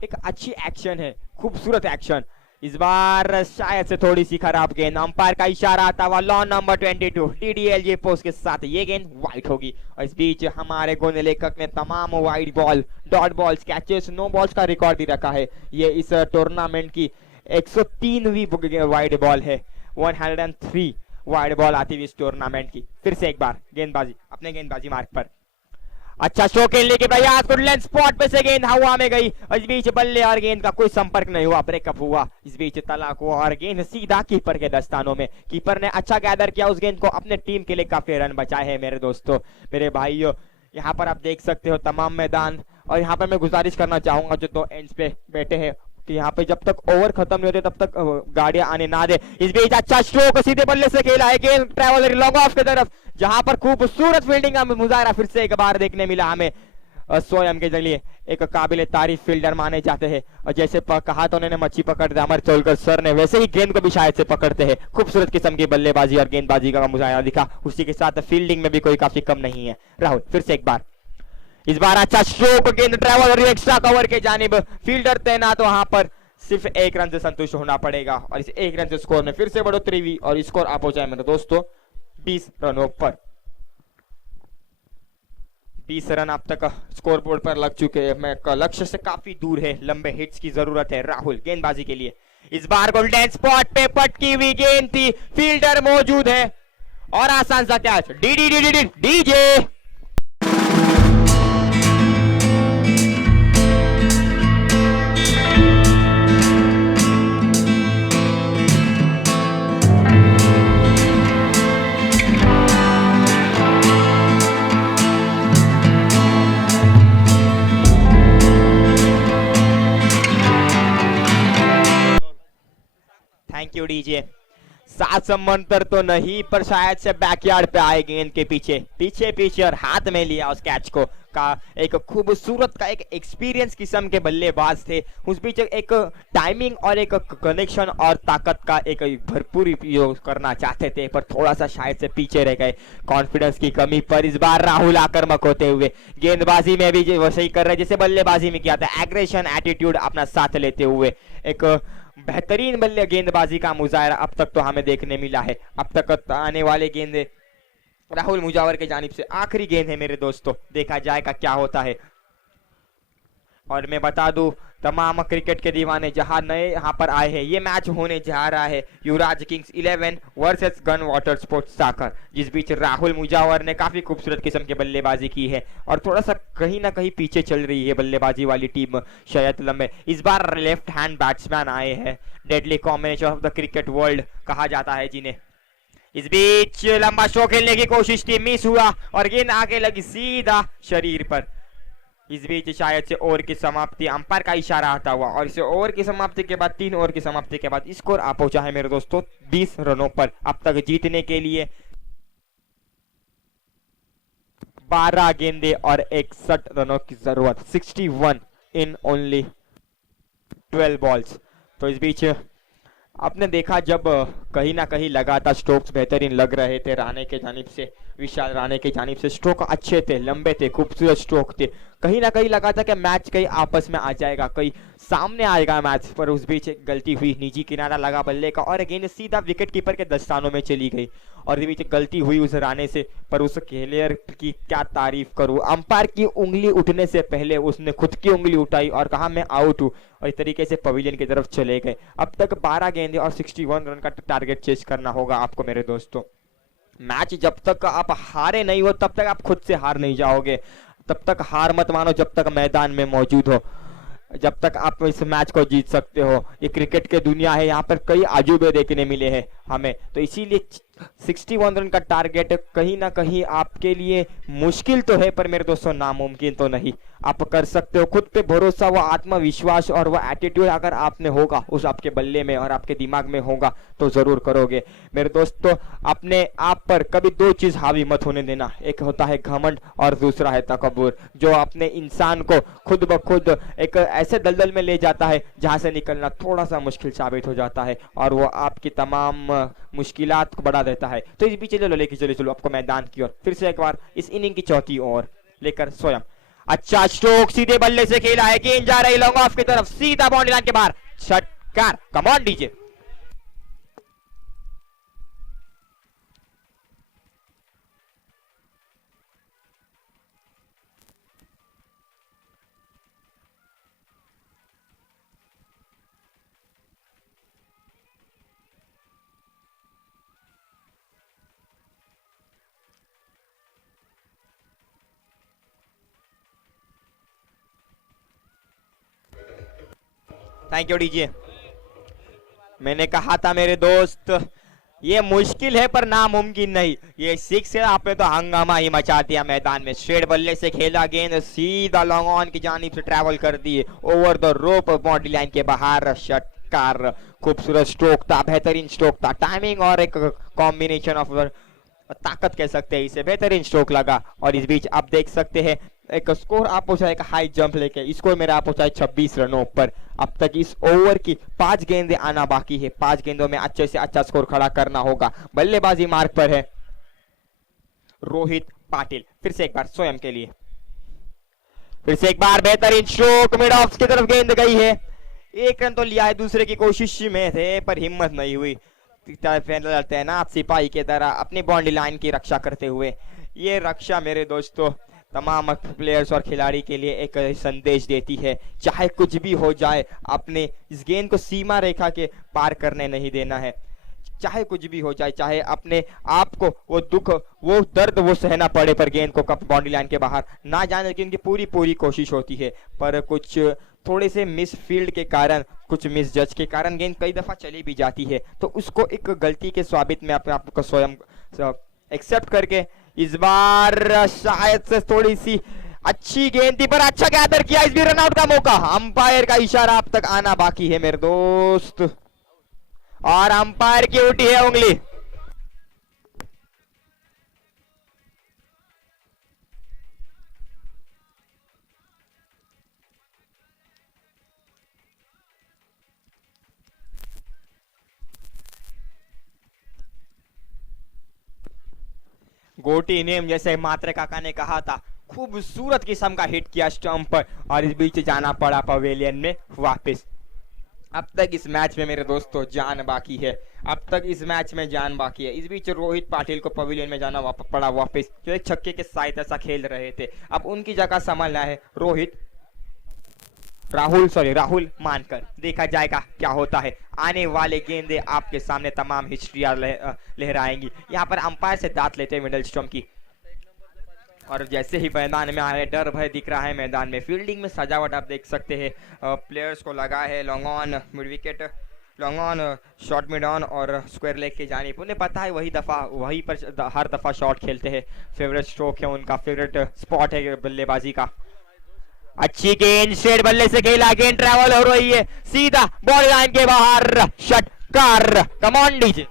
एक अच्छी एक्शन है, खूबसूरत एक्शन। इस बार शायद से थोड़ी सी खराब गेंद। अंपायर का इशारा आता हुआ लॉ नंबर 22 DDLJ पोस्ट के साथ ये गेंद वाइड होगी और इस बीच हमारे गोंद लेखक ने तमाम wide ball, dot balls, catches, no balls का रिकॉर्ड भी रखा है। ये इस टूर्नामेंट की 103वीं वाइड बॉल है। 103 वाइड बॉल आती हुई इस टूर्नामेंट की। फिर से एक बार गेंदबाजी अपने गेंदबाजी मार्ग पर अच्छा शो खेलने के प्रयास, गुडलैंड स्पॉट पे से गेंद हवा में गई। इस बीच बल्ले और गेंद का कोई संपर्क नहीं हुआ, ब्रेकअप हुआ। इस बीच तलाक हुआ और गेंद सीधा कीपर के दस्तानों में। कीपर ने अच्छा गैदर किया उस गेंद को, अपने टीम के लिए काफी रन बचाए हैं मेरे दोस्तों, मेरे भाइयों। यहाँ पर आप देख सकते हो तमाम मैदान और यहाँ पर मैं गुजारिश करना चाहूंगा जो 2 एंड्स पे बैठे हैं कि यहाँ पे जब तक ओवर खत्म नहीं होते तब तक गाड़ियां आने ना दे। इस बीच अच्छा स्ट्रोक सीधे बल्ले से खेला है, गेंद ट्रैवल लॉन्ग ऑफ की तरफ जहां पर खूबसूरत फील्डिंग का मुजाहरा फिर से एक बार देखने मिला हमें। स्वयं के जरिए एक काबिल तारीफ फील्डर माने जाते हैं और जैसे कहा तो उन्होंने मच्छी पकड़ते अमर चोलकर सर ने, वैसे ही गेंद को भी शायद से पकड़ते हैं। खूबसूरत किस्म की बल्लेबाजी और गेंदबाजी का मुजाहरा दिखा, उसी के साथ फील्डिंग में भी कोई काफी कम नहीं है। राहुल फिर से एक बार, इस बार अच्छा स्ट्रोक, गेंद ट्रैवल और एक्स्ट्रा कवर के जानिब, फील्डर तैनात वहां पर। सिर्फ 1 रन से संतुष्ट होना पड़ेगा और इस 1 रन से स्कोर में फिर से बढ़ोतरी हुई और स्कोर आप हो जाए मेरे दोस्तों 20 रनों पर। 20 रन अब तक स्कोर बोर्ड पर लग चुके हैं। लक्ष्य से काफी दूर है, लंबे हिट्स की जरूरत है राहुल गेंदबाजी के लिए। इस बार गोल्डन स्पॉट पे पटकी हुई गेंद थी, फील्डर मौजूद है और आसान सा catch. DJ thank you DJ. 7 समंदर तो नहीं, पर शायद से बैकयार्ड पे आए गेंद के पीछे पीछे पीछे और हाथ में लिया उस कैच को। का एक खूबसूरत का एक एक्सपीरियंस किस्म के बल्लेबाज थे। उस बीच एक टाइमिंग और एक कनेक्शन और ताकत का एक भरपूर उपयोग करना चाहते थे, पर थोड़ा सा शायद से पीछे रह गए कॉन्फिडेंस की कमी पर। इस बार राहुल आक्रामक होते हुए गेंदबाजी में भी वैसे ही कर रहे जैसे बल्लेबाजी में किया था, एग्रेशन एटीट्यूड अपना साथ लेते हुए एक बेहतरीन बल्ले गेंदबाजी का मुजाहरा अब तक तो हमें देखने मिला है। अब तक आने वाले गेंदे राहुल मुजावर के जानिब से आखिरी गेंद है मेरे दोस्तों, देखा जाएगा क्या होता है। और मैं बता दूं तमाम क्रिकेट के दीवाने जहां नए यहाँ पर आए हैं, ये मैच होने जा रहा है Yuvraj kings 11 versus gun water sports साकर, जिस बीच राहुल मुजावर ने काफी खूबसूरत किस्म की बल्लेबाजी की है और थोड़ा सा कहीं ना कहीं पीछे चल रही है बल्लेबाजी वाली टीम शयद लंबे। इस बार लेफ्ट हैंड बैट्समैन आए हैं, deadly combination of the cricket world कहा जाता है जिन्हें। इस बीच लंबा शो खेलने की कोशिश थी, मिस हुआ और गेंद आगे लगी सीधा शरीर पर। इस बीच शायद से ओवर की समाप्ति, अंपायर का इशारा आता हुआ, और इसे ओवर की समाप्ति के बाद 3 ओवर की समाप्ति के बाद स्कोर आ पहुंचा है मेरे दोस्तों 20 रनों पर। अब तक जीतने के लिए 12 गेंदे और 61 रनों की जरूरत, 61 इन ओनली 12 बॉल्स। तो इस बीच आपने देखा जब कहीं ना कहीं लगातार स्ट्रोक्स बेहतरीन लग रहे थे राणे के जानिब से, विशाल राणे के जानिब से स्ट्रोक अच्छे थे, लंबे थे, खूबसूरत स्ट्रोक थे, कहीं ना कहीं लगा था कि मैच कहीं आपस में आ जाएगा, कहीं सामने आएगा मैच, पर उस बीच एक गलती हुई, निजी किनारा लगा बल्ले का और गेंद सीधा विकेट कीपर के दस्तानों में चली गई। और इस बीच गलती हुई उस राणे से, पर उस खेलियर की क्या तारीफ करूं, अंपायर की उंगली उठने से पहले उसने खुद की उंगली उठाई और कहा मैं आउट हूं, और इस तरीके से पवेलियन की तरफ चले गए। अब तक 12 गेंदे और 61 रन का टारगेट चेस करना होगा आपको मेरे दोस्तों। मैच जब तक आप हारे नहीं हो तब तक आप खुद से हार नहीं जाओगे, तब तक हार मत मानो जब तक मैदान में मौजूद हो, जब तक आप इस मैच को जीत सकते हो। ये क्रिकेट की दुनिया है, यहाँ पर कई अजूबे देखने मिले हैं हमें, तो इसीलिए 61 रन का टारगेट कहीं ना कहीं आपके लिए मुश्किल तो है, पर मेरे दोस्तों नामुमकिन तो नहीं, आप कर सकते हो। खुद पे भरोसा, वो आत्मविश्वास और वो एटीट्यूड अगर आपने होगा उस आपके बल्ले में और आपके दिमाग में होगा तो जरूर करोगे मेरे दोस्तों। अपने आप पर कभी 2 चीज हावी मत होने देना, एक होता है घमंड और दूसरा है तकब्बुर, जो अपने इंसान को खुद ब खुद एक ऐसे दलदल में ले जाता है जहां से निकलना थोड़ा सा मुश्किल साबित हो जाता है और वो आपकी तमाम मुश्किलात को बढ़ा देता है। तो इस बीच लेके चलो आपको मैदान की ओर फिर से एक बार इस इनिंग की चौथी ओवर लेकर स्वयं। अच्छा स्ट्रोक सीधे बल्ले से खेला है, गेंद जा रही लॉन्ग ऑफ की तरफ, सीधा बाउंड्री लाइन के बाहर, छटकार। Come on DJ. Thank you DJ. मैंने कहा था मेरे दोस्त ये मुश्किल है पर नामुमकिन नहीं, ये 6 है, आपने तो हंगामा ही मचा दिया मैदान में। स्ट्रेट बल्ले से खेला, गेंद सीधा लॉन्ग ऑन की जानिब से ट्रैवल कर दी over the rope boundary line के बाहर, षटकार। खूबसूरत स्ट्रोक था, बेहतरीन स्ट्रोक था, टाइमिंग और एक कॉम्बिनेशन ऑफ ताकत कह सकते हैं इसे, बेहतरीन स्ट्रोक लगा। और इस बीच आप देख सकते हैं एक स्कोर आप पहुंचा, एक हाई जंप लेके स्कोर मेरा आप पहुंचा 26 रनों पर। अब तक इस ओवर की 5 गेंदें आना बाकी है, 5 गेंदों में अच्छे से अच्छा स्कोर खड़ा करना होगा। बल्लेबाजी मार्ग पर है रोहित पाटिल, फिर से एक बार स्वयं के लिए, फिर से एक बार बेहतरीन स्ट्रोक, मिड ऑफ की तरफ गेंद गई है। 1 रन तो लिया है, दूसरे की कोशिश में थे पर हिम्मत नहीं हुई। लड़ते हैं ना आप सिपाही की तरह अपनी बाउंड्री लाइन की रक्षा करते हुए। ये रक्षा मेरे दोस्तों तमाम प्लेयर्स और खिलाड़ी के लिए एक संदेश देती है, चाहे कुछ भी हो जाए आपने इस गेंद को सीमा रेखा के पार करने नहीं देना है। चाहे कुछ भी हो जाए, चाहे अपने आप को वो दुख, वो दर्द वो सहना पड़े, पर गेंद को कप बाउंड्री लाइन के बाहर ना जाने की उनकी पूरी कोशिश होती है। पर कुछ थोड़े से मिस फील्ड के कारण, कुछ मिस जज के कारण गेंद कई दफा चली भी जाती है, तो उसको एक गलती के स्वाबित में अपने आप को स्वयं एक्सेप्ट करके इस बार शायद से थोड़ी सी अच्छी गेंद थी पर अच्छा गैदर किया, इस भी रनआउट का मौका। अंपायर का इशारा अब तक आना बाकी है मेरे दोस्त। और अंपायर की उठी है उंगली। गोटी नेम जैसे मात्रे काका ने कहा था, खूबसूरत किस्म का हिट किया स्टंप पर और इस बीच जाना पड़ा पवेलियन में वापस। अब तक इस मैच में मेरे दोस्तों जान बाकी है, अब तक इस मैच में जान बाकी है। इस बीच रोहित पाटिल को पवेलियन में जाना पड़ा वापस, जो एक छक्के के साथ ऐसा खेल रहे थे। अब उनकी जगह संभालना है राहुल मानकर। देखा जाएगा क्या होता है। आने वाले गेंदे आपके सामने तमाम हिस्ट्रियां लहराएंगी। यहाँ पर अंपायर से दांत लेते हैं मिडल स्टम्प की, और जैसे ही मैदान में आए डर भय दिख रहा है मैदान में। फील्डिंग में सजावट आप देख सकते हैं, प्लेयर्स को लगा है long on mid wicket, long on short mid on और स्क्वायर लेग के जानिब। उन्हें पता है वहीं पर हर दफा शॉट खेलते हैं, फेवरेट स्ट्रोक है उनका, फेवरेट स्पॉट है बल्लेबाजी का। अच्छी गेंद स्ट्रेट बल्ले से खेला, गेंद ट्रैवल हो रही है सीधा बॉल लाइन के बाहर, षटकार। कम ऑन डीजे।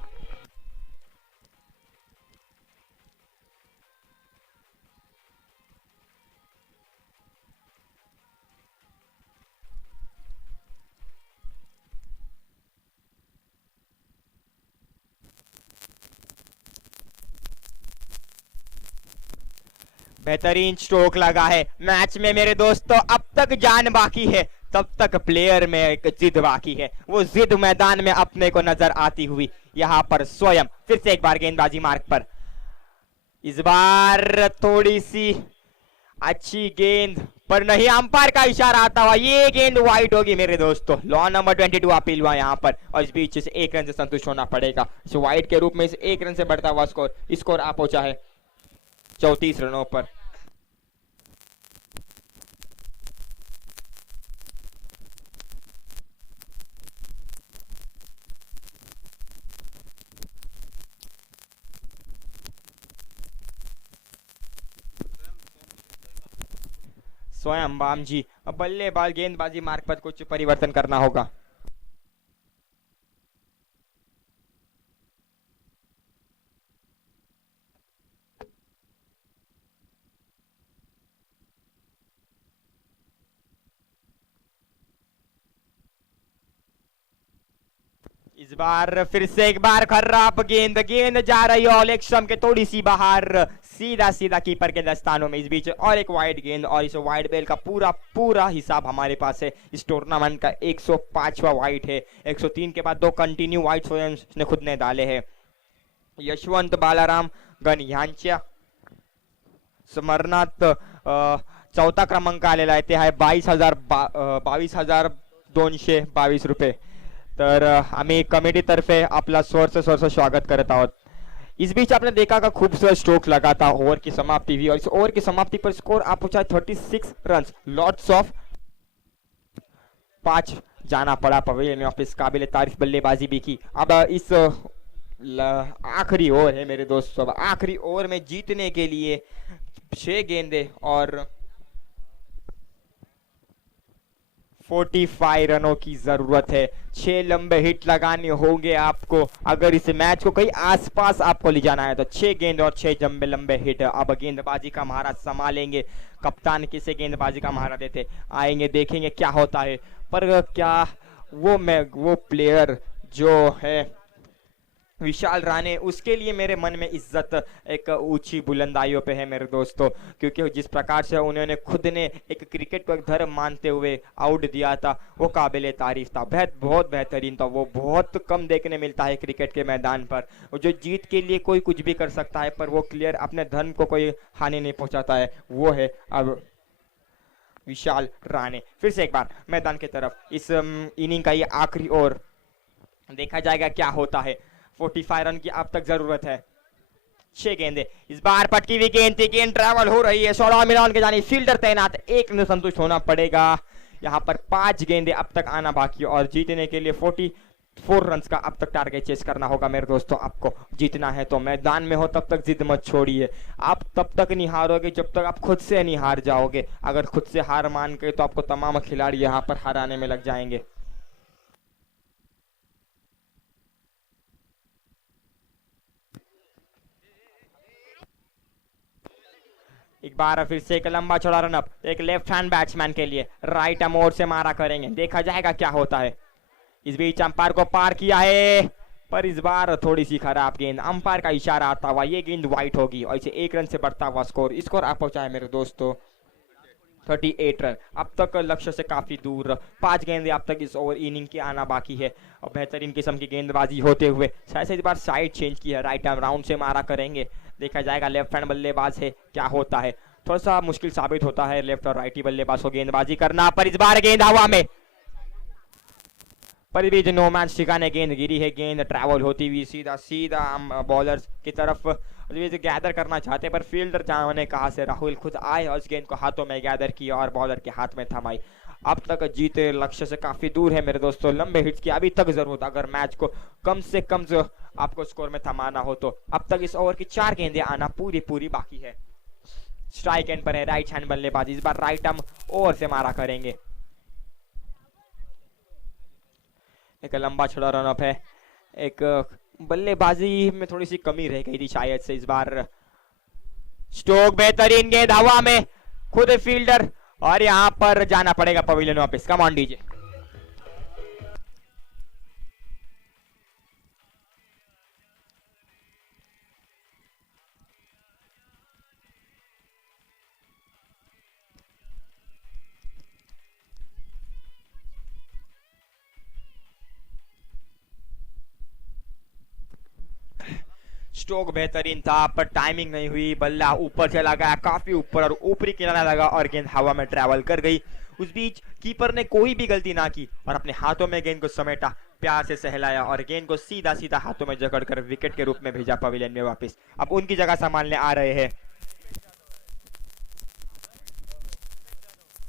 बेहतरीन स्ट्रोक लगा है। मैच में मेरे दोस्तों अब तक जान बाकी है, तब तक प्लेयर में एक जिद बाकी है। वो जिद मैदान में अपने को नजर आती हुई यहाँ पर स्वयं फिर से एक बार गेंदबाजी मार्ग पर। इस बार थोड़ी सी अच्छी गेंद पर नहीं, अंपायर का इशारा आता हुआ ये गेंद वाइड होगी मेरे दोस्तों। लॉ नंबर 22 अपील हुआ यहाँ पर और इस बीच से 1 रन से संतुष्ट होना पड़ेगा। इस वाइड के रूप में इस 1 रन से बढ़ता हुआ स्कोर आ पहुंचा है 34 रनों पर। स्वयं बाम जी, अब बल्लेबाज गेंदबाजी मार्ग पर कुछ परिवर्तन करना होगा। इस बार फिर से एक बार खराब गेंद जा रही है ऑलेग स्टंप के थोड़ी सी बाहर, सीधा कीपर के दस्तानों में। इस बीच और एक वाइड गेंद और इस वाइड बेल का पूरा हिसाब हमारे पास है। इस टूर्नामेंट का 105वां वाइड है। 103 के बाद 2 कंटिन्यू वाइड स्वयं ने खुद ने डाले हैं। यशवंत बालाराम गण यांच्या स्मरणार्थ 4था क्रमांक आलेला आहे, ते आहे 22,222 रुपये। तर आम्ही कमिटीतर्फे आपला स्वर्च स्वागत करत आहोत। इस बीच आपने देखा का खूबसूरत स्ट्रोक लगा था, ओवर की समाप्ति हुई और इस ओवर की समाप्ति पर स्कोर आप पहुंचा 36 रन। लॉट्स ऑफ 5 जाना पड़ा पवेलियन में वापस। काबिल तारीफ बल्लेबाजी भी की। अब इस आखिरी ओवर है मेरे दोस्तों, आखिरी ओवर में जीतने के लिए 6 गेंदे और 45 रनों की जरूरत है। 6 लंबे हिट लगाने होंगे आपको अगर इस मैच को कहीं आसपास आपको ले जाना है तो। 6 गेंद और 6 लंबे हिट। अब गेंदबाजी का महाराज संभालेंगे, कप्तान किसे गेंदबाजी का महाराज देते आएंगे, देखेंगे क्या होता है। पर क्या वो प्लेयर जो है विशाल राणे, उसके लिए मेरे मन में इज्जत एक ऊंची बुलंदाइयों पे है मेरे दोस्तों, क्योंकि जिस प्रकार से उन्होंने खुद ने एक क्रिकेट को एक धर्म मानते हुए आउट दिया था वो काबिले तारीफ था, बहुत बेहतरीन था। वो बहुत कम देखने मिलता है क्रिकेट के मैदान पर। जो जीत के लिए कोई कुछ भी कर सकता है पर वो क्लियर अपने धर्म को कोई हानि नहीं पहुंचाता है, वो है अब विशाल राणे। फिर से एक बार मैदान की तरफ, इस इनिंग का ये आखिरी ओवर, देखा जाएगा क्या होता है। 45 रन की अब तक जरूरत है। 6 गेंदे, इस बार पटकी हुई गेंद थी, गेंद ट्रैवल हो रही है 16 मिलान के जानी, फील्डर तैनात, 1 रन संतुष्ट होना पड़ेगा। यहाँ पर 5 गेंदे अब तक आना बाकी और जीतने के लिए 44 रन का अब तक टारगेट चेस करना होगा मेरे दोस्तों। आपको जीतना है तो मैदान में हो तब तक जिद मत छोड़िए। आप तब तक नहीं हारोगे जब तक आप खुद से नहीं हार जाओगे। अगर खुद से हार मान के तो आपको तमाम खिलाड़ी यहाँ पर हराने में लग जाएंगे। एक बार फिर से एक लंबा चौड़ा रन अप, एक लेफ्ट हैंड बैट्समैन के लिए राइट आर्म ओर से मारा करेंगे, देखा जाएगा क्या होता है। इस बीच अंपायर को पार किया है, पर इस बार थोड़ी सी खराब गेंद, अंपायर का इशारा आता हुआ ये गेंद वाइट होगी और इसे 1 रन से बढ़ता हुआ स्कोर आप पहुंचा है मेरे दोस्तों 38 रन। अब तक लक्ष्य से काफी दूर, 5 गेंदें अब तक इस ओवर इनिंग के आना बाकी है और बेहतरीन किस्म की गेंदबाजी होते हुए शायद से इस बार साइड चेंज की है, राइट आर्म राउंड से मारा करेंगे, देखा जाएगा। लेफ्ट हैंड बल्लेबाज है, क्या होता है, थोड़ा सा मुश्किल साबित होता है लेफ्ट और राइटी बल्लेबाज को गेंदबाजी करना, पर इस बार गेंद हवा में, पर भी नो मैच ठिकाने गेंद गिरी है, गेंद ट्रैवल होती हुई सीधा बॉलर्स की तरफ गैदर करना चाहते, पर फील्डर जाने कहा से राहुल खुद आए और इस गेंद को हाथों में गैदर किया और बॉलर के हाथ में थमाई। अब तक जीते लक्ष्य से काफी दूर है मेरे दोस्तों, लंबे हिट्स की अभी तक जरूरत, अगर मैच को कम से कम आपको स्कोर में थमाना हो तो। अब तक इस ओवर की 4 गेंदें आना पूरी बाकी है। स्ट्राइक एंड पर है राइट हैंड बल्लेबाज, इस बार राइट आर्म ओवर से मारा करेंगे। एक लंबा छोड़ा रन अप है, एक बल्लेबाजी में थोड़ी सी कमी रह गई थी शायद से इस बार। स्टोक बेहतरीन गेंद हवा में, खुद फील्डर और यहां पर जाना पड़ेगा पवेलियन वापस। Come on DJ. स्ट्रोक बेहतरीन था पर टाइमिंग नहीं हुई, बल्ला ऊपर चला गया काफी ऊपर और ऊपरी किनारा लगा और गेंद हवा में ट्रैवल कर गई। उस बीच कीपर ने कोई भी गलती ना की और अपने हाथों में गेंद को समेटा, प्यार से सहलाया और गेंद को सीधा हाथों में जकड़कर विकेट के रूप में भेजा पवेलियन में वापस। अब उनकी जगह संभालने आ रहे हैं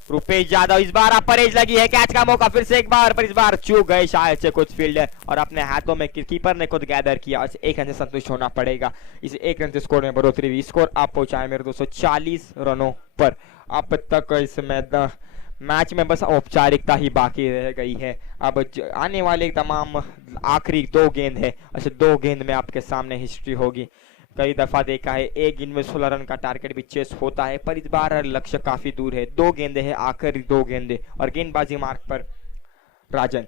रुपेश यादव। इस बार आप परेज लगी है, कैच का मौका फिर से एक बार, पर इस बार चूक गए शायद से कुछ फील्डर और अपने हाथों में कीपर ने खुद गैदर किया और 1 रन से संतुष्ट होना पड़ेगा। इस 1 रन से स्कोर में बढ़ोतरी हुई, स्कोर आप पहुंचाए मेरे दोस्तों 40 रनों पर। अब तक इस मैच में बस औपचारिकता ही बाकी रह गई है। अब आने वाले तमाम आखिरी 2 गेंद है, अच्छा 2 गेंद में आपके सामने हिस्ट्री होगी। कई दफा देखा है 1 गेंद में 16 रन का टारगेट भी चेस होता है, पर इस बार लक्ष्य काफी दूर है। 2 गेंदे हैं, आखिरी 2 गेंदे और गेंदबाजी मार्ग पर राजन।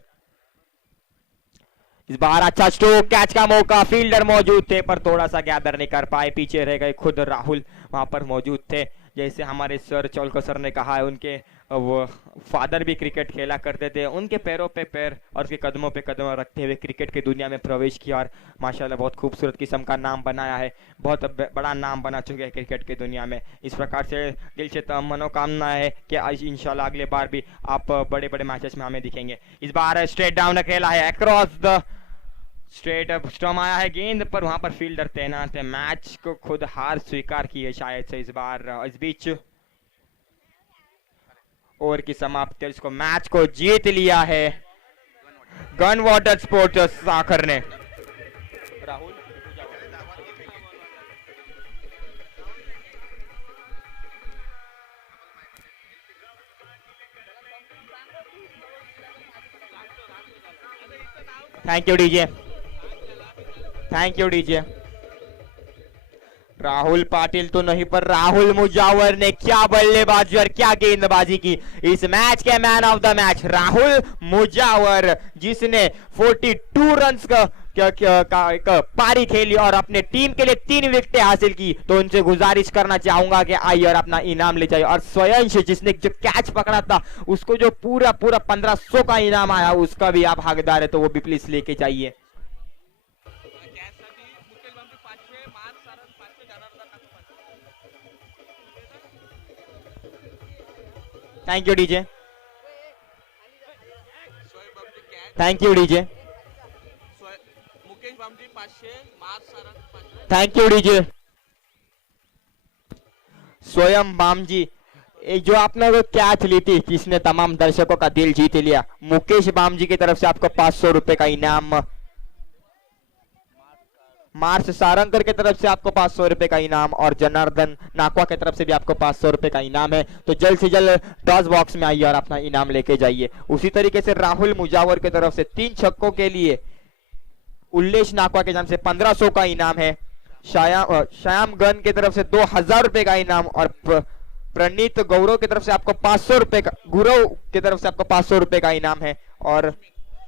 इस बार अच्छा स्ट्रोक, कैच का मौका, फील्डर मौजूद थे पर थोड़ा सा गैदर नहीं कर पाए, पीछे रह गए। खुद राहुल वहां पर मौजूद थे, जैसे हमारे सर चौलकर सर ने कहा है, उनके वो फादर भी क्रिकेट खेला करते थे, उनके पैरों पे पैर और उसके कदमों पे कदम रखते हुए क्रिकेट की दुनिया में प्रवेश किया और माशाल्लाह बहुत खूबसूरत किस्म का नाम बनाया है, बहुत बड़ा नाम बना चुके हैं क्रिकेट की दुनिया में। इस प्रकार से दिल से मनोकामना है कि आज इंशाल्लाह अगले बार भी आप बड़े बड़े मैचेस में हमें दिखेंगे। इस बार स्ट्रेट डाउन खेला है, अक्रॉस द स्ट्रेट स्टम्प आया है गेंद पर, वहां पर फील्डर तैनात है। मैच को खुद हार स्वीकार की है शायद से इस बार। इस बीच ओवर की समाप्ति, इसको मैच को जीत लिया है गन वाटर स्पोर्ट्स साखर ने। Rahul thank you DJ, thank you DJ. Rahul Patil तो नहीं पर राहुल मुजावर ने क्या बल्लेबाजी और क्या गेंदबाजी की। इस मैच के man of the match Rahul Mujawar, जिसने 42 रन्स का पारी खेली और अपने टीम के लिए 3 विकेटें हासिल की। तो उनसे गुजारिश करना चाहूंगा कि आइए और अपना इनाम ले जाइए। और स्वयं जिसने जो कैच पकड़ा था उसको जो पूरा 1500 का इनाम आया, उसका भी आप हकदार है, तो वो भी प्लीज लेके जाइए। Thank you DJ, thank you DJ, thank you DJ. स्वयं बामजी, जो आपने वो कैच ली थी जिसने तमाम दर्शकों का दिल जीत लिया, मुकेश बामजी की तरफ से आपको 500 रुपए का इनाम। मार्च सारंगकर की तरफ से आपको 500 रुपए का इनाम और जनार्दन नाकवा की तरफ से भी आपको 500 रुपए का इनाम है। तो जल्द से जल्द टॉस बॉक्स में आइए और अपना इनाम लेके जाइए। उसी तरीके से राहुल मुजावर की तरफ से 3 छक्कों के लिए उल्लेश नाकवा के नाम से 1500 का इनाम है श्याम गन की तरफ से 2000 रुपए का इनाम और प्रणीत गौरव की तरफ से आपको 500 रुपए का, गुरव की तरफ से आपको 500 रुपए का इनाम है और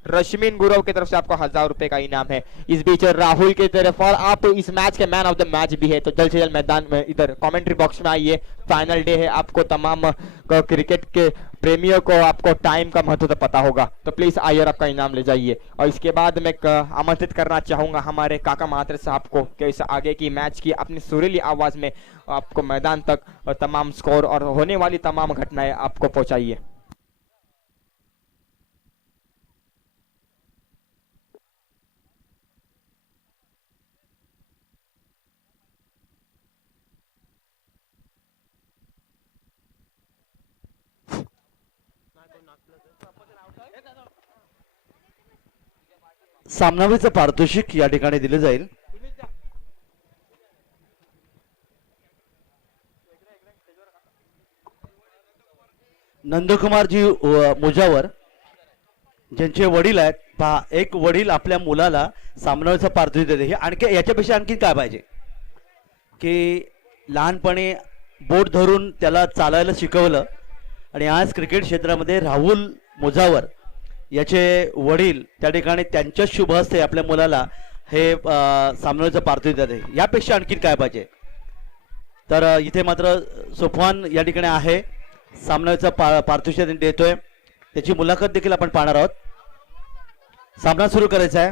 रश्मिन गुरव की तरफ से आपको 1000 रुपए का इनाम है। इस बीच राहुल की तरफ, और आप इस मैच के मैन ऑफ द मैच भी है, तो जल्द से जल्द मैदान में इधर कमेंट्री बॉक्स में आइए। फाइनल डे है, आपको तमाम क्रिकेट के प्रेमियों को आपको टाइम का महत्व तो पता होगा, तो प्लीज आइए और आपका इनाम ले जाइए। और इसके बाद मैं आमंत्रित करना चाहूंगा हमारे काका महात्रे साहब को कि इस आगे की मैच की अपनी सुरीली आवाज में आपको मैदान तक तमाम स्कोर और होने वाली तमाम घटनाएं आपको पहुंचाइए। सामनावीचं पारितोषिक या ठिकाणी दिले जाईल। नंदकुमारजी मुजावर ज्यांचे वडील आहेत, पहा एक वडील आपल्या मुलाला सामनावीचं पारितोषिक देते, हे आणखी याच्यापेक्षा आणखी काय पाहिजे की लहानपणी बोट धरून त्याला चालायला शिकवलं आणि आज क्रिकेट क्षेत्रामध्ये राहुल मुजावर याचे वडील त्या ठिकाणी त्यांच्या शुभ हस्ते आपल्या मुलाला हे सामनावीचं पारितोषिक देते, यापेक्षा आणखी काय पाहिजे। तर इथे मात्र सोफवान या ठिकाणी आहे, सामनावीचं पारितोषिक देतोय, त्याची मुलाखत देखील आपण पाहणार आहोत। सामना सुरू करायचा आहे।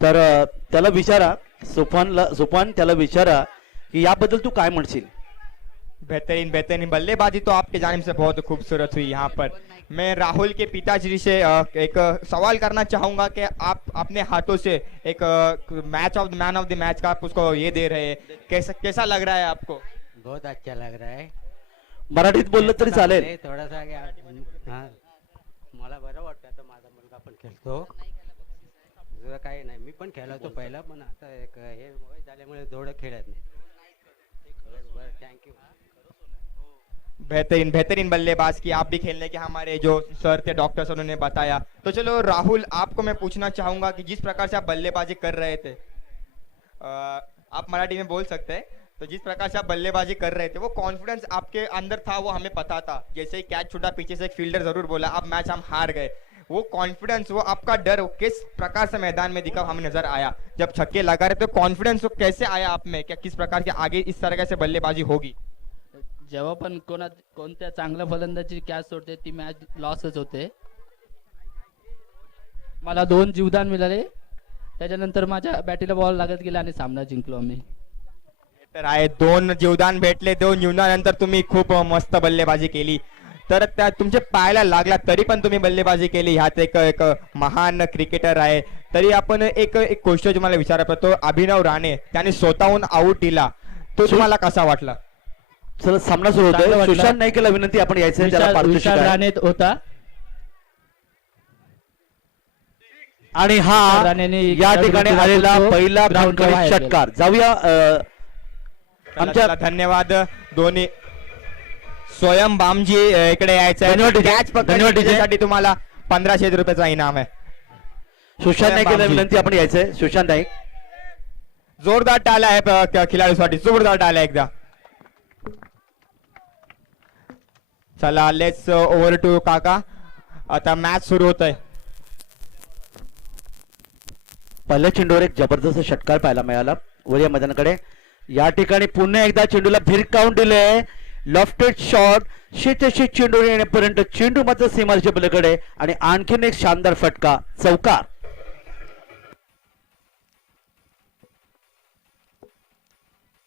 तर त्याला विचारा, सोफान त्याला विचारा कि याबद्दल तू काय म्हणशील। बेहतरीन बेहतरीन बल्लेबाजी तो आपके जानिब से बहुत खूबसूरत हुई। यहाँ पर मैं राहुल के पिताजी से एक सवाल करना चाहूंगा कि आप अपने हाथों से एक match of the man of the match का आप उसको ये दे रहे हैं, कैसा लग रहा है आपको? बहुत अच्छा लग रहा है। मराठीत बोललं तरी चालेल। थोडासा हा मला बरं वाटतं, आता माझा मुलगा पण खेळतो, दुसरं काही नाही, मी पण खेळायचो पहिला, पण आता एक हे वय झाल्यामुळे थोडं खेळत नाही। बरं थँक्यू। बेहतरीन बेहतरीन बल्लेबाज की आप भी खेलने के हमारे जो सर थे डॉक्टर सर उन्होंने बताया। तो चलो राहुल, आपको मैं पूछना चाहूंगा कि जिस प्रकार से आप बल्लेबाजी कर रहे थे, आप मराठी में बोल सकते हैं, तो जिस प्रकार से आप बल्लेबाजी कर रहे थे वो कॉन्फिडेंस आपके अंदर था, वो हमें पता था। जैसे ही कैच छूटा पीछे से एक फील्डर जरूर बोला अब मैच हम हार गए, वो कॉन्फिडेंस, वो आपका डर, वो किस प्रकार से मैदान में दिखा हमें नजर आया जब छक्के लगा रहे, तो कॉन्फिडेंस वो कैसे आया आप में, क्या किस प्रकार के आगे इस तरह से बल्लेबाजी होगी? जेव्हा पण कोणत्या चांगल्या फलंदाजी कॅच सोडते ती मॅच लॉसच होते। मला 2 जीवदान मिळाले, त्याच्यानंतर माझ्या बॅटीला बॉल लागत गेला आणि सामना जिंकलो आम्ही। तर आहे 2 जीवदान भेटले, 2 जीवदानंतर तुम्ही खूप मस्त बल्लेबाजी केली, तर त्या तुमच्या पायाला लागला तरी पण तुम्ही बल्लेबाजी केली। ह्यात एक महान क्रिकेटर आहे। तरी आपण एक गोष्ट तुम्हाला विचारायला, तो अभिनव राणे त्याने स्वतःहून आउट दिला, तो तुम्हाला कसा वाटला? चला सामना सुरू होतोय। सुशांत नाईकला विनंती, आपण यायचं त्याला पारितोषिक विशाल आहे। राणे होता आणि हा राणेने या ठिकाणी आलेला पहिला ग्राउंडच्या बाहेर गेला। षटकार। जाऊया आमच्या धन्यवाद दोन्ही। स्वयं बामजी इकडे यायचं धन्यवाद आहे, DJ. कॅच धन्यवाद DJ. पकडण्यासाठी तुम्हाला 1500 रुपयाचा इनाम आहे। सुशांत नाईकला बामजी. विनंती, आपण यायचंय। सुशांत नाईक जोरदार टाळ्या आहे खिलाडूसाठी, जोरदार टाळ्या एकदा। चला लेट्स ओव्हर टू काका, आता मॅच सुरू होत आहे। पहिल्या चेंडूवर एक जबरदस्त षटकार पाहायला मिळाला वरिया मैदानाकडे। या ठिकाणी पुन्हा एकदा चेंडूला भिरकावून दिले, लॉफ्टेड शॉट, शेत चेंडू येण्यापर्यंत चेंडू मात्र सीमारेषेच्या पलीकडे आणि आणखीन एक शानदार फटका, चौकार।